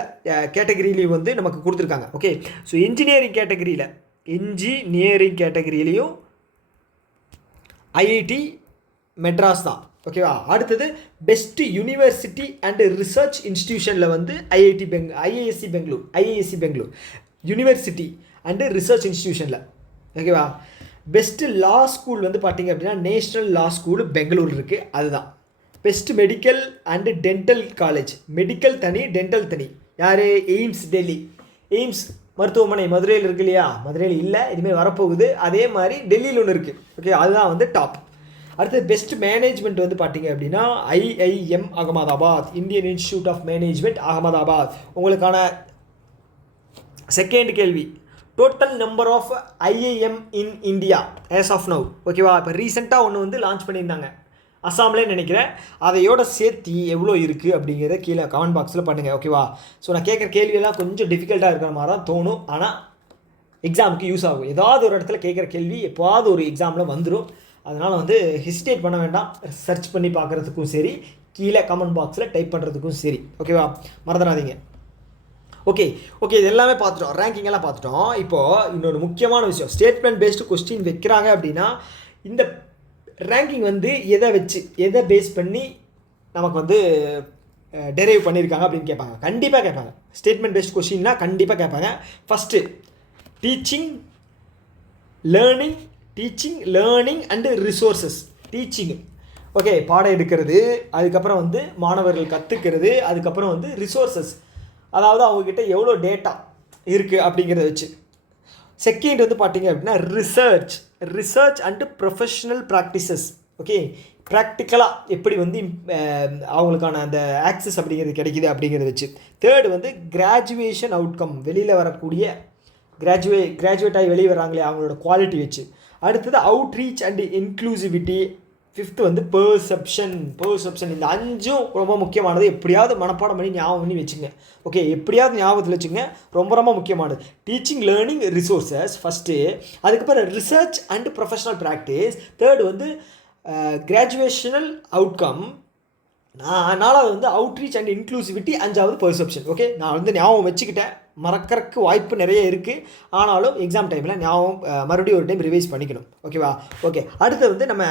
கேட்டகரியிலையும் வந்து நமக்கு கொடுத்துருக்காங்க. ஓகே, ஸோ இன்ஜினியரிங் கேட்டகரியிலையும் ஐஐடி மெட்ராஸ் தான். ஓகேவா. அடுத்தது பெஸ்ட்டு யூனிவர்சிட்டி அண்டு ரிசர்ச் இன்ஸ்டிடியூஷனில் வந்து IASC Bangalore university and research இன்ஸ்டிடியூஷனில். ஓகேவா. பெஸ்ட்டு லா ஸ்கூல் வந்து பார்த்திங்க அப்படின்னா நேஷ்னல் லா ஸ்கூல் பெங்களூர் இருக்குது, அதுதான். Best medical and dental college, medical தனி டென்டல் தனி, யார்? எய்ம்ஸ் டெல்லி. எய்ம்ஸ் மருத்துவமனை மதுரையில் இருக்கு இல்லையா, மதுரையில் இல்லை, இனிமேல் வரப்போகுது. அதே மாதிரி டெல்லியில் ஒன்று இருக்குது. ஓகே, அதுதான் வந்து டாப். அடுத்தது பெஸ்ட் மேனேஜ்மெண்ட் வந்து பார்த்தீங்க அப்படின்னா IIM Ahmedabad, Indian institute of management Ahmedabad. உங்களுக்கான செகண்ட் கேள்வி, total number of IIM in India as of now. ஓகேவா. இப்போ ரீசெண்டாக ஒன்று வந்து லான்ச் பண்ணியிருந்தாங்க அசாம்லே நினைக்கிறேன், அதையோட சேர்த்து எவ்வளோ இருக்குது அப்படிங்கிறத கீழே கமெண்ட் பாக்ஸில் பண்ணுங்கள். ஓகேவா. ஸோ நான் கேட்குற கேள்வியெல்லாம் கொஞ்சம் டிஃபிகல்ட்டாக இருக்கிற மாதிரி தான் தோணும், ஆனால் எக்ஸாமுக்கு யூஸ் ஆகும். ஏதாவது ஒரு இடத்துல கேட்குற கேள்வி எப்போவாவது ஒரு எக்ஸாமில் வந்துடும். அதனால் வந்து ஹெசிடேட் பண்ண வேண்டாம், சர்ச் பண்ணி பார்க்குறதுக்கும் சரி, கீழே கமெண்ட் பாக்ஸில் டைப் பண்ணுறதுக்கும் சரி. ஓகேவா, மறந்துடாதீங்க. ஓகே, இது எல்லாமே பார்த்துட்டோம், ரேங்கிங் எல்லாம் பார்த்துட்டோம். இப்போது இன்னொரு முக்கியமான விஷயம், ஸ்டேட்மெண்ட் பேஸ்டு கொஸ்டின் வைக்கிறாங்க அப்படின்னா இந்த ரேங்கிங் வந்து எதை பேஸ் பண்ணி நமக்கு வந்து டெரைவ் பண்ணியிருக்காங்க அப்படின்னு கேட்பாங்க. கண்டிப்பாக கேட்பாங்க. ஸ்டேட்மெண்ட் பேஸ்ட் கொஸ்டின்னா கண்டிப்பாக கேட்பாங்க. First teaching learning and resources. Teaching, okay, பாடம் எடுக்கிறது, அதுக்கப்புறம் வந்து மாணவர்கள் கற்றுக்கிறது, அதுக்கப்புறம் வந்து ரிசோர்ஸஸ், அதாவது அவங்கக்கிட்ட எவ்வளோ டேட்டா இருக்குது அப்படிங்கிறத வச்சு. செகண்ட் வந்து பார்த்தீங்க அப்படின்னா research and professional practices. Okay, ப்ராக்டிக்கலாக எப்படி வந்து அவங்களுக்கான அந்த ஆக்சஸ் அப்படிங்கிறது கிடைக்கிது அப்படிங்கிறத வச்சு. தேர்டு வந்து கிராஜுவேஷன் அவுட்கம், வெளியில் வரக்கூடிய கிராஜுவேட் ஆகி வெளியே வராங்களே அவங்களோட குவாலிட்டி வச்சு. அடுத்தது அவுட்ரீச் அண்டு இன்க்ளூசிவிட்டி. ஃபிஃப்த்து வந்து பெர்செப்ஷன். இந்த 5ம் ரொம்ப முக்கியமானது. எப்படியாவது மனப்பாடம் பண்ணி ஞாபகம் பண்ணி வச்சுங்க. ஓகே, எப்படியாவது ஞாபகத்தில் வச்சுங்க, ரொம்ப முக்கியமானது. டீச்சிங் லேர்னிங் ரிசோர்ஸஸ் ஃபஸ்ட்டு, அதுக்கப்புறம் research and professional practice, third வந்து கிராஜுவேஷனல் அவுட்கம், நாலாவது வந்து அவுட்ரீச் அண்ட் இன்க்ளூசிவிட்டி, 5வது பெர்செப்ஷன். ஓகே, நான் வந்து ஞாபகம் வச்சுக்கிட்டேன், மறக்கறக்கு வாய்ப்பு நிறைய இருக்குது. ஆனாலும் எக்ஸாம் டைமில் ஞாபகம் மறுபடியும் ஒரு டைம் ரிவைஸ் பண்ணிக்கணும். ஓகேவா. ஓகே, அடுத்து வந்து நம்ம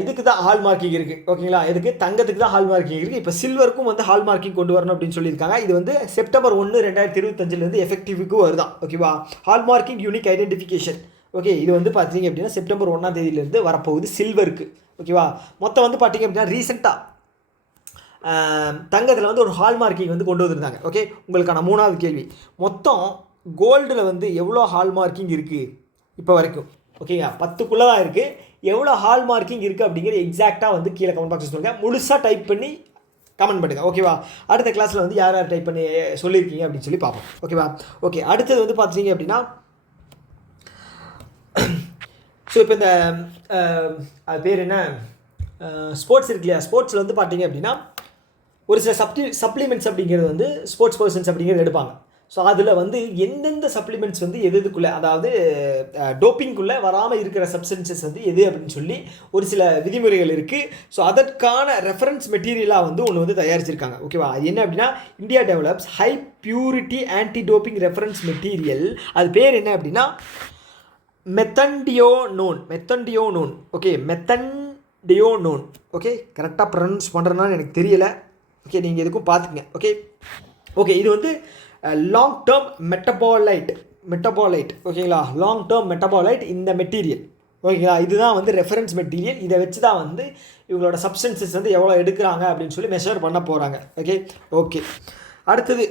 இதுக்கு தான் ஹால் மார்க்கிங் இருக்குது. ஓகேங்களா. இதுக்கு தங்கத்துக்கு தான் ஹால் மார்க்கிங் இருக்குது. இப்போ சில்வருக்கும் வந்து ஹால் மார்க்கிங் கொண்டு வரணும் அப்படின்னு சொல்லியிருக்காங்க. இது வந்து செப்டம்பர் 1, 2025 எஃபெக்டிவ்க்கு வருதான். ஓகேவா. Hall marking unique identification. Okay, இது வந்து பார்த்தீங்க அப்படின்னா செப்டம்பர் 1 வரப்போகுது சில்வருக்கு. ஓகேவா. மொத்தம் வந்து பார்த்தீங்க அப்படின்னா ரீசெண்டாக தங்கத்தில் வந்து ஒரு ஹால் மார்க்கிங் வந்து கொண்டு வந்திருந்தாங்க. ஓகே, உங்களுக்கான 3வது கேள்வி, மொத்தம் கோல்டில் வந்து எவ்வளோ ஹால் மார்க்கிங் இருக்குது இப்போ வரைக்கும்? ஓகேங்க, 10க்குள்ளே தான் இருக்குது. எவ்வளோ ஹால் மார்க்கிங் இருக்குது அப்படிங்கிற எக்ஸாக்டாக வந்து கீழே கமெண்ட் பாக்ஸ் சொல்லுங்கள். முழுசாக டைப் பண்ணி கமெண்ட் பண்ணுங்கள். ஓகேவா. அடுத்த கிளாஸில் வந்து யார் டைப் பண்ணி சொல்லியிருக்கீங்க அப்படின்னு சொல்லி பார்ப்போம். ஓகேவா. ஓகே, அடுத்தது வந்து பார்த்தீங்க அப்படின்னா ஸோ இப்போ இந்த அது பேர் என்ன, ஸ்போர்ட்ஸ் இருக்கு இல்லையா, ஸ்போர்ட்ஸில் வந்து பார்த்தீங்க அப்படின்னா ஒரு சில சப்ளிமெண்ட்ஸ் அப்படிங்கிறது வந்து ஸ்போர்ட்ஸ் பர்சன்ஸ் அப்படிங்கிறது எடுப்பாங்க. ஸோ அதில் வந்து எந்தெந்த சப்ளிமெண்ட்ஸ் வந்து எதுக்குள்ளே, அதாவது டோப்பிங்குள்ளே வராமல் இருக்கிற சப்ஸ்டன்சஸ் வந்து எது அப்படின்னு சொல்லி ஒரு சில விதிமுறைகள் இருக்குது. ஸோ அதற்கான ரெஃபரன்ஸ் மெட்டீரியலாக வந்து ஒன்று வந்து தயாரிச்சிருக்காங்க. ஓகேவா. அது என்ன அப்படின்னா India develops high purity anti doping reference material. அது பேர் என்ன அப்படின்னா மெத்தண்டியோனோன். ஓகே, மெத்தண்டியோனோன். ஓகே, கரெக்டாக ப்ரொனவுன்ஸ் பண்ணுறதுனால எனக்கு தெரியலை. ஓகே, நீங்கள் எதுக்கும் பார்த்துக்குங்க. ஓகே, இது வந்து லாங் டேர்ம் மெட்டபாலைட். ஓகேங்களா, லாங் டேர்ம் மெட்டபாலைட் இந்த மெட்டீரியல். ஓகேங்களா, இதுதான் வந்து ரெஃபரன்ஸ் மெட்டீரியல். இதை வச்சு தான் வந்து இவங்களோட சப்ஸ்டன்சஸ் வந்து எவ்வளோ எடுக்கிறாங்க அப்படின்னு சொல்லி மெஷர் பண்ண போகிறாங்க. ஓகே, அடுத்தது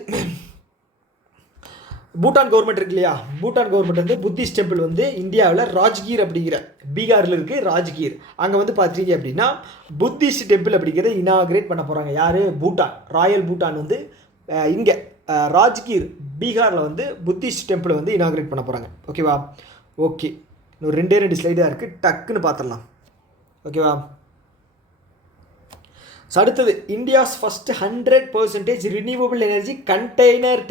பூட்டான் கவர்மெண்ட் இருக்கு இல்லையா, பூட்டான் கவர்மெண்ட் வந்து புத்திஸ்ட் டெம்பிள் வந்து இந்தியாவில் ராஜ்கீர் அப்படிங்கிற பீகாரில் இருக்குது ராஜ்கீர். அங்கே வந்து பார்த்தீங்க அப்படின்னா புத்திஸ்ட் டெம்பிள் அப்படிங்கிறத இனாகிரேட் பண்ண போகிறாங்க. யார்? பூட்டான். ராயல் பூட்டான் வந்து இங்கே ராஜ்கீர் பீகாரில் வந்து புத்திஸ்ட் டெம்பிளை வந்து இனாகிரேட் பண்ண போகிறாங்க. ஓகேவா. ஓகே, இன்னும் 2 ஸ்லைடாக இருக்குது, டக்குன்னு பார்த்துடலாம். ஓகேவா. ஸோ அடுத்தது India's first 100% renewable energy container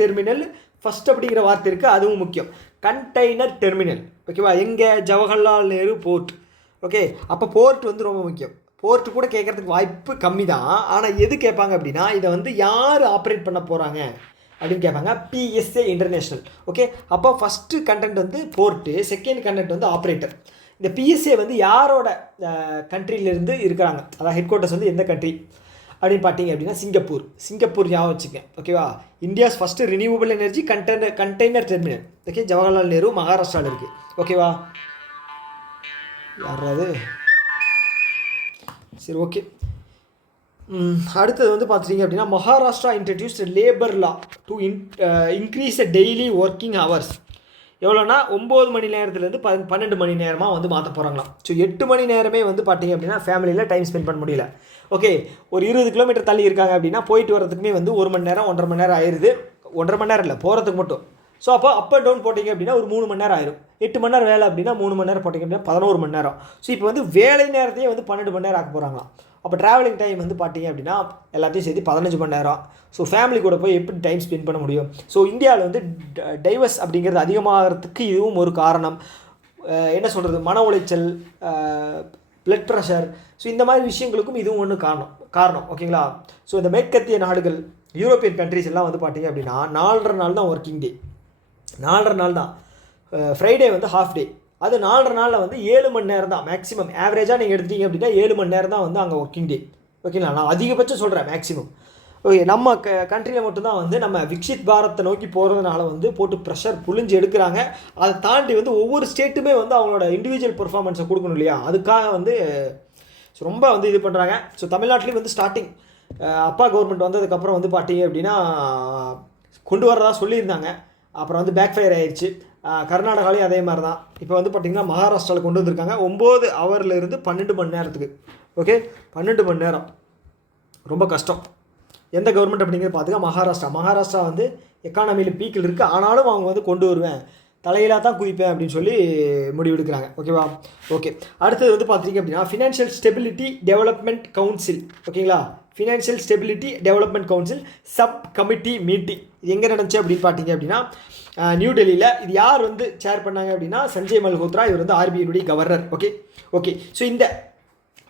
terminal first அப்படிங்கிற வார்த்தை இருக்குது, அதுவும் முக்கியம். Container terminal. ஓகேவா. எங்கே? ஜவஹர்லால் நேரு போர்ட். ஓகே, அப்போ போர்ட் வந்து ரொம்ப முக்கியம். போர்ட்டு கூட கேட்குறதுக்கு வாய்ப்பு கம்மி தான். ஆனால் எது கேட்பாங்க அப்படின்னா, இதை வந்து யார் ஆப்ரேட் பண்ண போகிறாங்க அப்படின்னு கேட்பாங்க. PSA international. ஓகே, அப்போ ஃபஸ்ட்டு கண்டென்ட் வந்து போர்ட்டு, செகண்ட் கண்டென்ட் வந்து ஆப்ரேட்டர். இந்த பிஎஸ்ஏ வந்து யாரோட கண்ட்ரியிலேருந்து இருக்கிறாங்க, அதாவது ஹெட் குவார்ட்டர்ஸ் வந்து எந்த கண்ட்ரி அப்படின்னு பார்த்தீங்க அப்படின்னா சிங்கப்பூர் ஞாபகம் வச்சுக்கேன். ஓகேவா, India's first renewable energy container terminal. Okay, Jawaharlal Nehru மகாராஷ்டிராவில் இருக்குது. ஓகேவா, யாராவது சரி ஓகே. அடுத்தது வந்து பார்த்துட்டிங்க அப்படின்னா Maharashtra introduced labour law to increase daily working hours. எவ்வளோனா 9 மணி நேரத்துலேருந்து 12 மணி நேரமாக வந்து மாற்ற போகிறாங்களாம். ஸோ 8 மணி நேரமே வந்து பார்த்தீங்க அப்படின்னா ஃபேமிலியில் டைம் ஸ்பெண்ட் பண்ண முடியல. ஓகே, ஒரு 20 கிலோமீட்டர் தள்ளி இருக்காங்க அப்படின்னா போயிட்டு வரதுக்குமே வந்து 1 மணி நேரம் 1.5 மணி நேரம் ஆயிடுது. 1.5 மணி நேரம் இல்லை, போகிறதுக்கு மட்டும். ஸோ அப்போ அப் அண்ட் டவுன் போட்டிங்க அப்படின்னா ஒரு 3 மணி நேரம் ஆயிரும். 8 மணி நேரம் வேலை அப்படின்னா 3 மணி நேரம் போட்டிங்க அப்படின்னா 11 மணி நேரம். ஸோ இப்போ வந்து வேலை நேரத்தையே வந்து 12 மணி நேரம் ஆக்க போகிறாங்களாம். அப்போ ட்ராவலிங் டைம் வந்து பார்த்தீங்க அப்படின்னா எல்லாத்தையும் சேர்த்து 15 மணி நேரம். ஸோ ஃபேமிலி கூட போய் எப்படி டைம் ஸ்பெண்ட் பண்ண முடியும்? ஸோ இந்தியாவில் வந்து டைவர்ஸ் அப்படிங்கிறது அதிகமாகிறதுக்கு இதுவும் ஒரு காரணம். என்ன சொல்கிறது, மன உளைச்சல், பிளட் ப்ரெஷர், ஸோ இந்த மாதிரி விஷயங்களுக்கும் இதுவும் ஒன்று காரணம். ஓகேங்களா, ஸோ இந்த மேற்கத்திய நாடுகள், யூரோப்பியன் கண்ட்ரிஸ் எல்லாம் வந்து பார்த்தீங்க அப்படின்னா 4.5 நாள் தான் ஒர்க்கிங் டே. 4.5 நாள் தான். ஃப்ரைடே வந்து ஹாஃப் டே. அது 4.5 நாளில் வந்து 7 மணி நேரம் தான் மேக்ஸிமம். ஆவரேஜாக நீங்கள் எடுத்தீங்க அப்படின்னா 7 மணி நேரம் தான் வந்து அங்கே ஒர்க்கிங் டே. ஓகேங்களா, நான் அதிகபட்சம் சொல்கிறேன் மேக்ஸிமம். ஓகே, நம்ம கண்ட்ரியில் மட்டும்தான் வந்து நம்ம விக்ஷித் பாரத்தை நோக்கி போகிறதுனால வந்து போட்டு ப்ரெஷர் புழிஞ்சு எடுக்கிறாங்க. அதை தாண்டி வந்து ஒவ்வொரு ஸ்டேட்டுமே வந்து அவங்களோட இண்டிவிஜுவல் பெர்ஃபார்மன்ஸை கொடுக்கணும் இல்லையா, அதுக்காக வந்து ரொம்ப வந்து இது பண்ணுறாங்க. ஸோ தமிழ்நாட்டிலையும் வந்து ஸ்டார்டிங் அப்பா கவர்மெண்ட் வந்ததுக்கப்புறம் வந்து பார்த்தீங்க அப்படின்னா கொண்டு வரதா சொல்லியிருந்தாங்க. அப்புறம் வந்து பேக் ஃபயர் ஆயிடுச்சு. கர்நாடகாலையும் அதே மாதிரி தான். இப்போ வந்து பார்த்திங்கன்னா மகாராஷ்டிராவில் கொண்டு வந்திருக்காங்க 9 ஹவர்லேருந்து 12 மணி நேரத்துக்கு. ஓகே, 12 மணி நேரம் ரொம்ப கஷ்டம். எந்த கவர்மெண்ட் அப்படிங்கிறது பார்த்துக்க மகாராஷ்டிரா வந்து எக்கானமியில் பீக்கில் இருக்குது. ஆனாலும் அவங்க வந்து கொண்டு வருவேன், தலையிலாக தான் குதிப்பேன் அப்படின்னு சொல்லி முடிவெடுக்கிறாங்க. ஓகேவா, ஓகே. அடுத்தது வந்து பார்த்தீங்க அப்படின்னா ஃபினான்ஷியல் ஸ்டெபிலிட்டி டெவலப்மெண்ட் கவுன்சில். ஓகேங்களா, financial stability development council sub committee meeting. இது எங்கே நடந்துச்சு அப்படின்னு பார்த்தீங்க அப்படின்னா நியூ டெல்லியில். இது யார் வந்து சேர் பண்ணாங்க அப்படின்னா சஞ்சய் மல்ஹோத்ரா. இவர் வந்து ஆர்பிஐனுடைய கவர்னர். ஓகே. ஸோ இந்த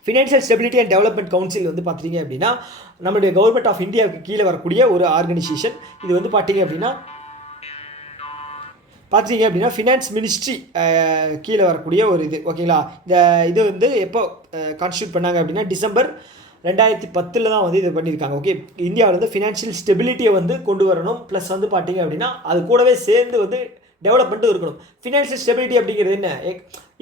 financial stability and development council வந்து பார்த்தீங்க அப்படின்னா நம்மளுடைய கவர்மெண்ட் ஆஃப் இந்தியாவுக்கு கீழே வரக்கூடிய ஒரு ஆர்கனைசேஷன். இது வந்து பார்த்தீங்க அப்படின்னா ஃபினான்ஸ் மினிஸ்ட்ரி கீழே வரக்கூடிய ஒரு இது. ஓகேங்களா, இந்த இது வந்து எப்போ கான்ஸ்டியூட் பண்ணாங்க அப்படின்னா டிசம்பர் 2010 தான் வந்து இது பண்ணியிருக்காங்க. ஓகே, இந்தியாவில் வந்து ஃபினான்ஷியல் ஸ்டெபிலிட்டியை வந்து கொண்டு வரணும். ப்ளஸ் வந்து பார்த்தீங்க அப்படின்னா அது கூடவே சேர்ந்து வந்து டெவலப்மெண்ட்டும் இருக்கணும். ஃபினான்ஷியல் ஸ்டெபிலிட்டி அப்படிங்கிறது என்ன,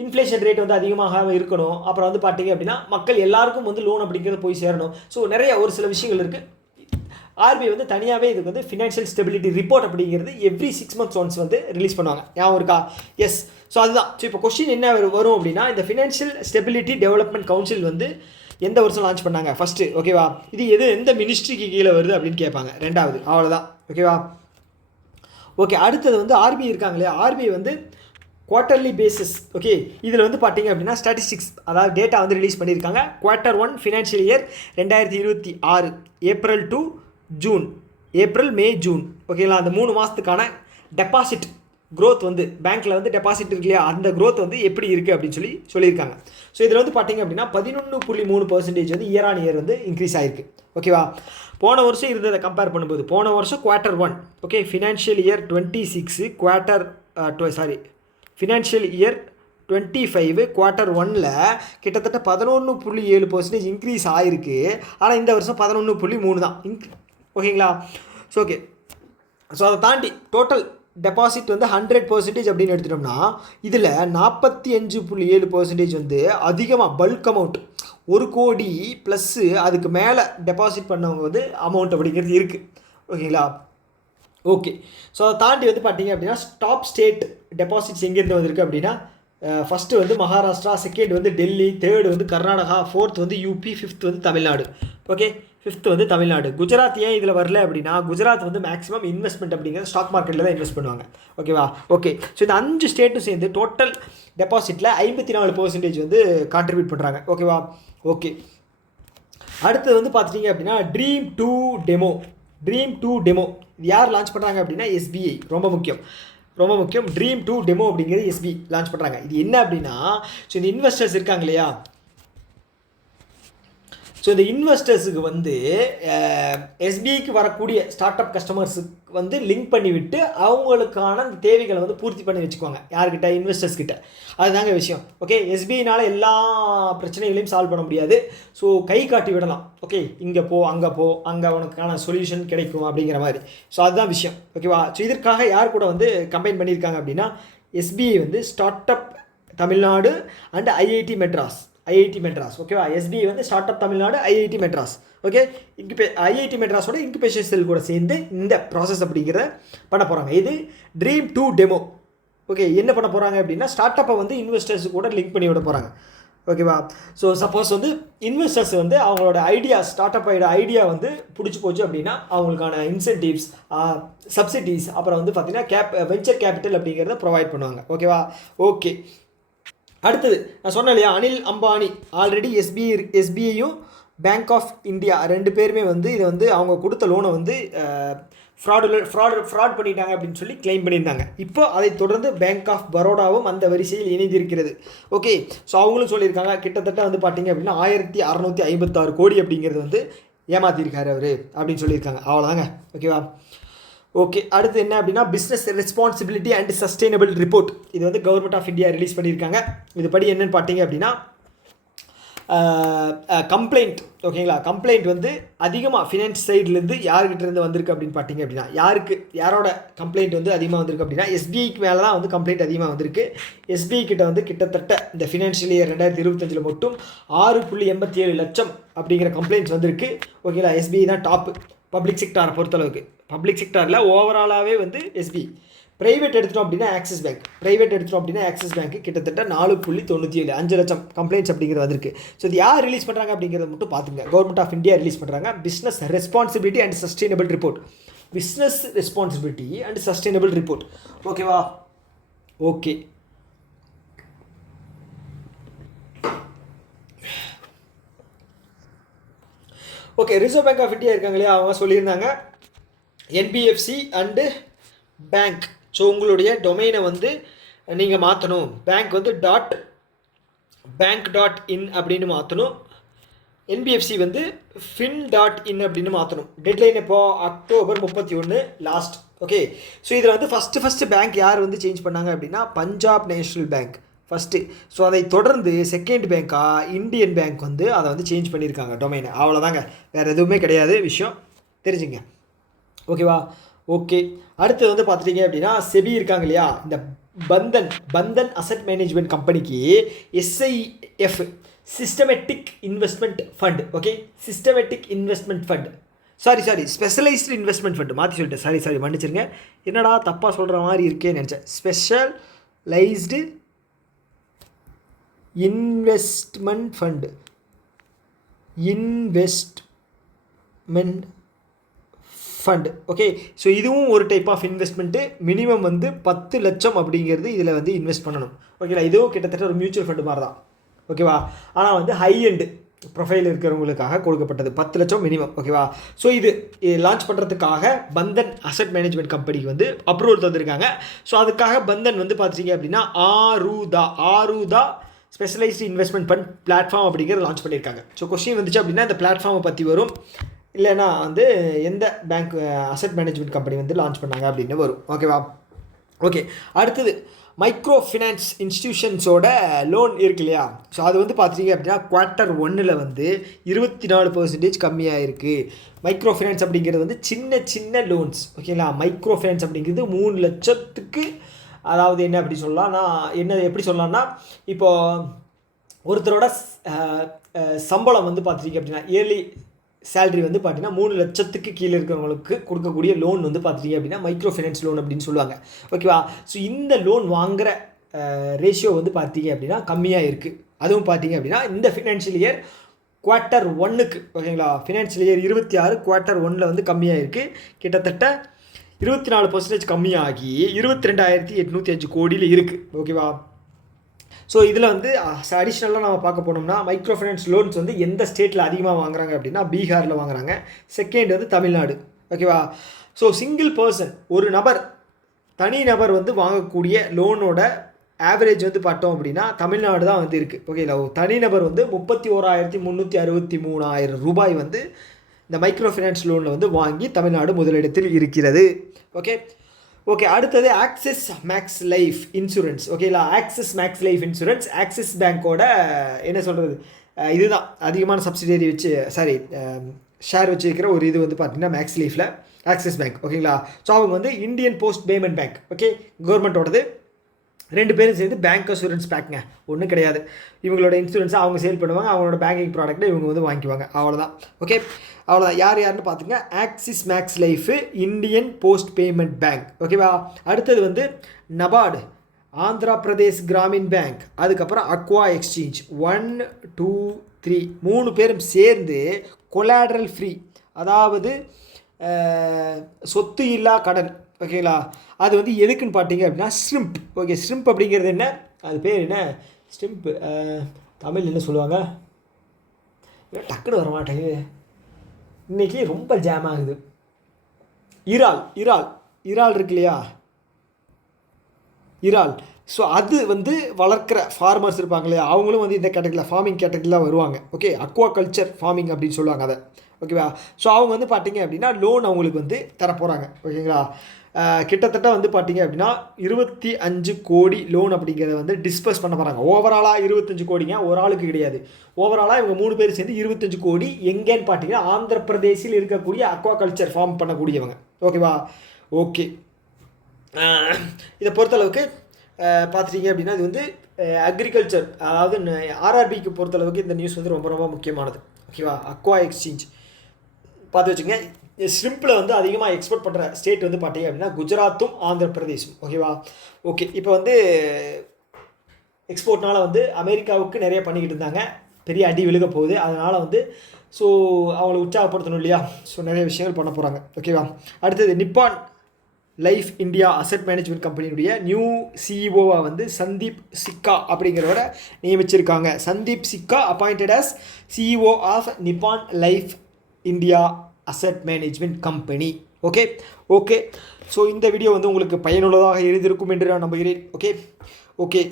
இன்ஃப்ளேஷன் ரேட் வந்து அதிகமாக இருக்கணும். அப்புறம் வந்து பார்த்தீங்க அப்படின்னா மக்கள் எல்லாருக்கும் வந்து லோன் அப்படிங்கிறது போய் சேரணும். ஸோ நிறைய ஒரு சில விஷயங்கள் இருக்குது. ஆர்பிஐ வந்து தனியாகவே இதுக்கு வந்து ஃபினான்ஷியல் ஸ்டெபிலிட்டி ரிப்போர்ட் அப்படிங்கிறது எவ்ரி 6 months ஒன்ஸ் வந்து ரிலீஸ் பண்ணுவாங்க. ஞாபகம் இருக்கா? எஸ். ஸோ அதுதான். ஸோ இப்போ கொஸ்டின் என்ன வரும் அப்படின்னா இந்த ஃபினான்ஷியல் ஸ்டெபிலிட்டி டெவலப்மெண்ட் கவுன்சில் வந்து எந்த வருஷம் லான்ச் பண்ணாங்க ஃபஸ்ட்டு? ஓகேவா, இது எந்த மினிஸ்ட்ரிக்கு கீழே வருது அப்படின்னு கேட்பாங்க. 2வது, அவ்வளோதான். ஓகேவா, ஓகே. அடுத்தது வந்து ஆர்பிஐ இருக்காங்களே, ஆர்பிஐ வந்து குவார்ட்டர்லி பேசிஸ். ஓகே, இதில் வந்து பார்த்தீங்க அப்படின்னா ஸ்டாட்டிஸ்டிக்ஸ், அதாவது டேட்டா வந்து ரிலீஸ் பண்ணியிருக்காங்க. Q1 financial year 2026 April to June, April May June. ஓகேங்களா, அந்த 3 மாதத்துக்கான டெபாசிட் க்ரோத் வந்து பேங்க்கில் வந்து டெபாசிட் இருக்கு இல்லையா, அந்த க்ரோத் வந்து எப்படி இருக்குது அப்படின்னு சொல்லியிருக்காங்க. ஸோ இதில் வந்து பார்த்தீங்க அப்படின்னா 11.3% வந்து இயர் ஆன் இயர் வந்து இன்க்ரீஸ் ஆகிருக்கு. ஓகேவா, போன வருஷம் இருந்ததை கம்பேர் பண்ணும்போது போன வருஷம் Q1 okay financial year 26 financial year 25 Q1 கிட்டத்தட்ட 11.7% இன்க்ரீஸ் ஆகிருக்கு. ஆனால் இந்த வருஷம் 11.3 தான் ஓகேங்களா. ஸோ ஓகே, ஸோ அதை தாண்டி டோட்டல் டெபாசிட் வந்து 100% அப்படின்னு எடுத்துட்டோம்னா இதில் 45.7% வந்து அதிகமாக பல்க் அமௌண்ட் 1 கோடி ப்ளஸ்ஸு அதுக்கு மேலே டெபாசிட் பண்ணவங்க வந்து அமௌண்ட் அப்படிங்கிறது இருக்குது. ஓகேங்களா, ஓகே. ஸோ அதை தாண்டி வந்து பார்த்தீங்க அப்படின்னா டாப் ஸ்டேட் டெபாசிட்ஸ் எங்கேருந்து வந்திருக்கு அப்படின்னா ஃபஸ்ட்டு வந்து மகாராஷ்டிரா, செகண்ட் வந்து டெல்லி, தேர்டு வந்து கர்நாடகா, ஃபோர்த் வந்து யூபி, ஃபிஃப்த் வந்து தமிழ்நாடு. ஓகே, ஃபிஃப்த் வந்து தமிழ்நாடு. குஜராத் ஏன் இதில் வரல அப்படின்னா குஜராத் வந்து மேக்ஸிமம் இன்வெஸ்ட்மெண்ட் அப்படிங்கிறது ஸ்டாக் மார்க்கெட்டில் தான் இன்வெஸ்ட் பண்ணுவாங்க. ஓகேவா, ஓகே. ஸோ இந்த 5 ஸ்டேட்டும் சேர்ந்து டோட்டல் டெபாசிட்டில் 54% வந்து கான்ட்ரிபியூட் பண்ணுறாங்க. ஓகேவா, ஓகே. அடுத்தது வந்து பார்த்துட்டிங்க அப்படின்னா ட்ரீம் டூ டெமோ இது யார் லான்ச் பண்ணுறாங்க அப்படின்னா எஸ்பிஐ. ரொம்ப முக்கியம். ரொம்ப முக்கியம். ட்ரீம் 2 டெமோ அப்படிங்கிறது எஸ்பி லான்ச் பண்ணுறாங்க. இது என்ன அப்படின்னா, ஸோ இந்த இன்வெஸ்டர்ஸ் இருக்காங்க இல்லையா, ஸோ இந்த இன்வெஸ்டர்ஸுக்கு வந்து எஸ்பிஐக்கு வரக்கூடிய ஸ்டார்ட் அப் கஸ்டமர்ஸுக்கு வந்து லிங்க் பண்ணிவிட்டு அவங்களுக்கான தேவைகளை வந்து பூர்த்தி பண்ணி வச்சுக்குவாங்க. யார்கிட்ட? இன்வெஸ்டர்ஸ் கிட்ட. அதுதாங்க விஷயம். ஓகே, எஸ்பிஐனால் எல்லா பிரச்சனைகளையும் சால்வ் பண்ண முடியாது. ஸோ கை காட்டி விடலாம். ஓகே, இங்கே போ, அங்கே உனக்கான சொல்யூஷன் கிடைக்கும் அப்படிங்கிற மாதிரி. ஸோ அதுதான் விஷயம். ஓகேவா? ஸோ இதற்காக யார் கூட வந்து கம்பைன் பண்ணியிருக்காங்க அப்படின்னா, எஸ்பிஐ வந்து start up Tamil Nadu and IIT Madras. ஓகேவா? எஸ்பிஐ வந்து start up Tamil Nadu, IIT Madras. Okay, IIT மெட்ராஸோட இன்குபேஷன் செல் கூட சேர்ந்து இந்த ப்ராசஸ் அப்படிங்கிறத பண்ண போகிறாங்க. இது ட்ரீம் 2 டெமோ. ஓகே, என்ன பண்ண போகிறாங்க அப்படின்னா, ஸ்டார்ட் அப்பை வந்து இன்வெஸ்டர்ஸ் கூட லிங்க் பண்ணி விட போகிறாங்க. ஓகேவா? ஸோ சப்போஸ் வந்து இன்வெஸ்டர்ஸ் வந்து அவங்களோட ஸ்டார்ட் அப்போட ஐடியா வந்து பிடிச்சி போச்சு அப்படின்னா அவங்களுக்கான இன்சென்டிவ்ஸ், சப்சிடிஸ், அப்புறம் வந்து பார்த்திங்கன்னா வெஞ்சர் கேபிட்டல் அப்படிங்கிறத ப்ரொவைட் பண்ணுவாங்க. ஓகேவா? ஓகே, அடுத்தது நான் சொன்னேன் இல்லையா, அனில் அம்பானி ஆல்ரெடி எஸ்பிஐயும் பேங்க் ஆஃப் இந்தியா 2 பேருமே வந்து இதை வந்து அவங்க கொடுத்த லோனை வந்து ஃப்ராட் பண்ணிட்டாங்க அப்படின்னு சொல்லி கிளைம் பண்ணியிருந்தாங்க. இப்போ அதை தொடர்ந்து பேங்க் ஆஃப் பரோடாவும் அந்த வரிசையில் இணைந்திருக்கிறது. ஓகே, ஸோ அவங்களும் சொல்லியிருக்காங்க கிட்டத்தட்ட வந்து பார்த்தீங்க அப்படின்னா 1656 கோடி அப்படிங்கிறது வந்து ஏமாற்றிருக்காரு அவர் அப்படின்னு சொல்லியிருக்காங்க. அவ்வளோதாங்க. ஓகேவா? ஓகே, அடுத்து என்ன அப்படின்னா, business responsibility and sustainable report. இது வந்து கவர்மெண்ட் ஆஃப் இந்தியா ரிலீஸ் பண்ணியிருக்காங்க. இது படி என்னென்னு பார்த்தீங்க அப்படின்னா, கம்ப்ளைண்ட். ஓகேங்களா? கம்ப்ளைண்ட் வந்து அதிகமாக ஃபினான்ஸ் சைட்லேருந்து யார்கிட்டேருந்து வந்திருக்கு அப்படின்னு பார்த்தீங்க அப்படின்னா, யாரோட கம்ப்ளைண்ட் வந்து அதிகமாக வந்திருக்கு அப்படின்னா, எஸ்பிஐக்கு மேலே தான் வந்து கம்ப்ளைண்ட் அதிகமாக வந்திருக்கு. எஸ்பிஐ கிட்ட வந்து கிட்டத்தட்ட இந்த ஃபினான்ஷியல் இயர் 2025 மட்டும் 6.87 லட்சம் அப்படிங்கிற கம்ப்ளைண்ட்ஸ் வந்திருக்கு. ஓகேங்களா? எஸ்பிஐ தான் டாப்பு பப்ளிக் செக்டாரை பொறுத்தளவுக்கு. பப்ளிக் செக்டாரில் ஓவராலாகவே வந்து எஸ்பிஐ. ப்ரைவேட் எடுத்துட்டோம் அப்படின்னா ஆக்சிஸ் பேங்க் கிட்டத்தட்ட 4.97 5 லட்சம் கம்ப்ளைண்ட்ஸ் அப்படிங்கிறது வந்திருக்கு. ஸோ இது யார் ரிலீஸ் பண்ணுறாங்க அப்படிங்கிறத மட்டும் பார்த்துங்க. கவர்மெண்ட் ஆஃப் இந்தியா ரிலீஸ் பண்ணுறாங்க. Business responsibility and sustainable report. ஓகேவா? Okay, Reserve Bank of India இருக்காங்க இல்லையா, அவங்க சொல்லியிருந்தாங்க என்பிஎஃப்சி அண்டு பேங்க். ஸோ உங்களுடைய டொமைனை வந்து நீங்கள் மாற்றணும். பேங்க் வந்து .bank.in அப்படின்னு மாற்றணும். என்பிஎஃப்சி வந்து fin.in அப்படின்னு மாற்றணும். டெட்லைன் இப்போ அக்டோபர் 31 லாஸ்ட். ஓகே, ஸோ இதில் வந்து ஃபஸ்ட்டு பேங்க் யார் வந்து சேஞ்ச் பண்ணாங்க அப்படின்னா, Punjab national bank first. So அதை தொடர்ந்து செகண்ட் பேங்காக இந்தியன் பேங்க் வந்து அதை வந்து சேஞ்ச் பண்ணியிருக்காங்க டொமைனை. அவ்வளோதாங்க, வேறு எதுவுமே கிடையாது. விஷயம் தெரிஞ்சுங்க. ஓகேவா? ஓகே, அடுத்து வந்து பார்த்துட்டிங்க அப்படின்னா, செபி இருக்காங்க இல்லையா, இந்த பந்தன் அசெட் மேனேஜ்மெண்ட் கம்பெனிக்கு SIF systematic investment fund. Okay, specialised investment fund மாற்றி சொல்லிட்டேன். சாரி மன்னிச்சிருங்க. என்னடா தப்பாக சொல்கிற மாதிரி இருக்கேன்னு நினச்சேன். Specialised investment fund. Okay, so இதுவும் ஒரு டைப் ஆஃப் இன்வெஸ்ட்மெண்ட்டு. மினிமம் வந்து 10 லட்சம் அப்படிங்கிறது இதில் வந்து இன்வெஸ்ட் பண்ணணும். ஓகேங்களா? இதுவும் கிட்டத்தட்ட ஒரு மியூச்சுவல் ஃபண்டு மாதிரி தான். ஓகேவா? ஆனால் வந்து ஹை எண்டு ப்ரொஃபைல் இருக்கிறவங்களுக்காக கொடுக்கப்பட்டது 10 லட்சம் மினிமம். ஓகேவா? ஸோ இது லான்ச் பண்ணுறதுக்காக பந்தன் அசெட் மேனேஜ்மெண்ட் கம்பெனிக்கு வந்து அப்ரூவல் தந்திருக்காங்க. ஸோ அதுக்காக பந்தன் வந்து பார்த்துட்டிங்க அப்படின்னா ஆருதா ஸ்பெஷலைஸ்டு இன்வெஸ்ட்மெண்ட் ஃபண்ட் பிளாட்ஃபார்ம் அப்படிங்கிறது லான்ச் பண்ணியிருக்காங்க. ஸோ கொஸ்டின் வந்துச்சு அப்படின்னா இந்த பிளாட்ஃபார்மை பற்றி வரும், இல்லைன்னா வந்து எந்த பேங்க் அசெட் மேனேஜ்மெண்ட் கம்பெனி வந்து லான்ச் பண்ணாங்க அப்படின்னு வரும். ஓகேவா? ஓகே, அடுத்தது மைக்ரோ ஃபினான்ஸ் இன்ஸ்டிடியூஷன்ஸோட லோன் இருக்கு இல்லையா, ஸோ அது வந்து பார்த்துட்டிங்க அப்படின்னா Q1 வந்து 24% கம்மியாக இருக்குது. மைக்ரோ ஃபினான்ஸ் அப்படிங்கிறது வந்து சின்ன லோன்ஸ். ஓகேங்களா? மைக்ரோ ஃபினான்ஸ் அப்படிங்கிறது 3 லட்சத்துக்கு, அதாவது என்ன அப்படி சொல்லலாம்னா, எப்படி சொல்லலாம்னா, இப்போது ஒருத்தரோட சம்பளம் வந்து பார்த்துட்டிங்க அப்படின்னா இயர்லி சேலரி வந்து பார்த்தீங்கன்னா 3 லட்சத்துக்கு கீழே இருக்கிறவங்களுக்கு கொடுக்கக்கூடிய லோன் வந்து பார்த்துட்டிங்க அப்படின்னா மைக்ரோ ஃபைனான்ஸ் லோன் அப்படின்னு சொல்லுவாங்க. ஓகேவா? ஸோ இந்த லோன் வாங்குகிற ரேஷியோ வந்து பார்த்தீங்க அப்படின்னா கம்மியாக இருக்குது. அதுவும் பார்த்தீங்க அப்படின்னா இந்த ஃபினான்ஷியல் இயர் Q1க்கு, ஓகேங்களா, ஃபினான்ஷியல் இயர் 26 Q1 வந்து கம்மியாக இருக்குது. கிட்டத்தட்ட 24% கம்மியாகி 22,805 கோடியில் இருக்குது. ஓகேவா? ஸோ இதில் வந்து அடிஷ்னலாக நம்ம பார்க்க போனோம்னா மைக்ரோ ஃபைனான்ஸ் லோன்ஸ் வந்து எந்த ஸ்டேட்டில் அதிகமாக வாங்குறாங்க அப்படின்னா பீகாரில் வாங்குறாங்க. செகண்ட் வந்து தமிழ்நாடு. ஓகேவா? ஸோ சிங்கிள் பர்சன், ஒரு நபர் தனிநபர் வந்து வாங்கக்கூடிய லோனோட ஆவரேஜ் வந்து பார்த்தோம் அப்படின்னா தமிழ்நாடு தான் வந்து இருக்குது. ஓகேங்களா, தனிநபர் வந்து 31,363,000 ரூபாய் வந்து இந்த மைக்ரோ ஃபைனான்ஸ் லோனில் வந்து வாங்கி தமிழ்நாடு முதலிடத்தில் இருக்கிறது. ஓகே அடுத்தது ஆக்சிஸ் மேக்ஸ் லைஃப் இன்சூரன்ஸ். ஓகேங்களா, Axis Max Life insurance Axis பேங்க்கோட என்ன சொல்கிறது, இதுதான் அதிகமான சப்சிடரி வச்சு ஷேர் வச்சுருக்கிற ஒரு இது வந்து பார்த்திங்கன்னா மேக்ஸ் லைஃப்பில் ஆக்சிஸ் பேங்க். ஓகேங்களா, ஸோ அவங்க வந்து Indian Post Payment Bank, okay, கவர்மெண்ட்டோடது. 2 பேரும் சேர்ந்து பேங்க் அசூரன்ஸ் பேக்குங்க, ஒன்றும் கிடையாது. இவங்களோட இன்சூரன்ஸை அவங்க சேல் பண்ணுவாங்க, அவங்களோட பேங்கிங் ப்ராடக்ட்டை இவங்க வந்து வாங்கிக்குவாங்க, அவ்வளோதான். ஓகே, அவ்வளோதான். யாருன்னு பார்த்துங்க, axis maths life, Indian Post Payment bank. ஓகேவா, அடுத்தது வந்து நபார்டு, ஆந்திரா பிரதேஷ் கிராமின் பேங்க், அதுக்கப்புறம் அக்வா எக்ஸ்சேஞ்ச். 1 2 3 3 பேரும் சேர்ந்து கொலாட்ரல் ஃப்ரீ, அதாவது சொத்து இல்லா கடன். ஓகேங்களா, அது வந்து எதுக்குன்னு பார்த்தீங்க அப்படின்னா ஸ்ட்ரிம்ப். ஓகே, ஸ்ட்ரிம்ப் அப்படிங்கிறது என்ன, அது பேர் என்ன, ஸ்ட்ரிம்ப் தமிழ் என்ன சொல்லுவாங்க, டக்குன்னு வர மாட்டேங்குது, இன்றைக்கி ரொம்ப ஜாம் ஆகுது. இறால் இறால் இறால் இருக்கு இல்லையா, இறால். ஸோ அது வந்து வளர்க்குற ஃபார்மர்ஸ் இருப்பாங்க இல்லையா, அவங்களும் வந்து இந்த கேட்டகரியில் ஃபார்மிங் கேட்டகரியில் வருவாங்க. ஓகே, அக்வா கல்ச்சர் ஃபார்மிங் அப்படின்னு சொல்லுவாங்க அதை. ஓகேவா, ஸோ அவங்க வந்து பார்த்தீங்க அப்படின்னா லோன் அவங்களுக்கு வந்து தரப்போகிறாங்க. ஓகேங்களா, கிட்டத்தட்ட வந்து பார்த்தீங்க அப்படின்னா 25 கோடி லோன் அப்படிங்கிறத வந்து டிஸ்பர்ஸ் பண்ண போகிறாங்க. ஓவராலாக 25 கோடிங்க, ஒரு ஆளுக்கு கிடையாது. ஓவராலாக இவங்க 3 பேர் சேர்ந்து 25 கோடி. எங்கேன்னு பார்த்தீங்கன்னா ஆந்திர பிரதேசில் இருக்கக்கூடிய அக்வா கல்ச்சர் ஃபார்ம் பண்ணக்கூடியவங்க. ஓகேவா, ஓகே, இதை பொறுத்தளவுக்கு பார்த்துட்டிங்க அப்படின்னா இது வந்து அக்ரிகல்ச்சர், அதாவது ஆர்ஆர்பிக்கு பொறுத்தளவுக்கு இந்த நியூஸ் வந்து ரொம்ப ரொம்ப முக்கியமானது. ஓகேவா, அக்வா எக்ஸ்சேஞ்ச் பார்த்து வச்சுங்க. ஸ்ட்ரிம்பில் வந்து அதிகமாக எக்ஸ்போர்ட் பண்ணுற ஸ்டேட் வந்து பார்த்தீங்க அப்படின்னா குஜராத்தும் ஆந்திர பிரதேசும். ஓகேவா, ஓகே, இப்போ வந்து எக்ஸ்போர்ட்னால் வந்து அமெரிக்காவுக்கு நிறைய பண்ணிக்கிட்டு இருந்தாங்க, பெரிய அடி விழுக போகுது. அதனால் வந்து ஸோ அவங்களை உற்சாகப்படுத்தணும் இல்லையா, ஸோ நிறைய விஷயங்கள் பண்ண போகிறாங்க. ஓகேவா, அடுத்தது Nippon life India asset management கம்பெனியுடைய நியூ சிஇஓவாக வந்து சந்தீப் சிக்கா அப்படிங்கிறவரை நியமிச்சிருக்காங்க. Sandeep Sikka appointed as CEO of Nippon life India asset management company. Okay, so இந்த வீடியோ வந்து உங்களுக்கு பயனுள்ளதாக இருந்திருக்கும் என்று நான் நம்புகிறேன். ஓகே,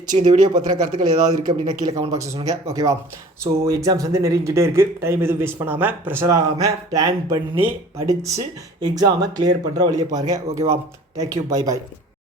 ஸோ இந்த வீடியோ பற்றின கருத்துக்கள் ஏதாவது இருக்குது அப்படின்னா கீழே கமெண்ட் பாக்ஸில் சொல்லுங்கள். ஓகேவா, ஸோ எக்ஸாம்ஸ் வந்து நெருங்கிக்கிட்டே இருக்குது. டைம் எதுவும் வேஸ்ட் பண்ணாமல், ப்ரெஷர் ஆகாமல், பிளான் பண்ணி படித்து எக்ஸாமை கிளியர் பண்ணுற வழியை பாருங்கள். ஓகேவா, தேங்க்யூ, பை.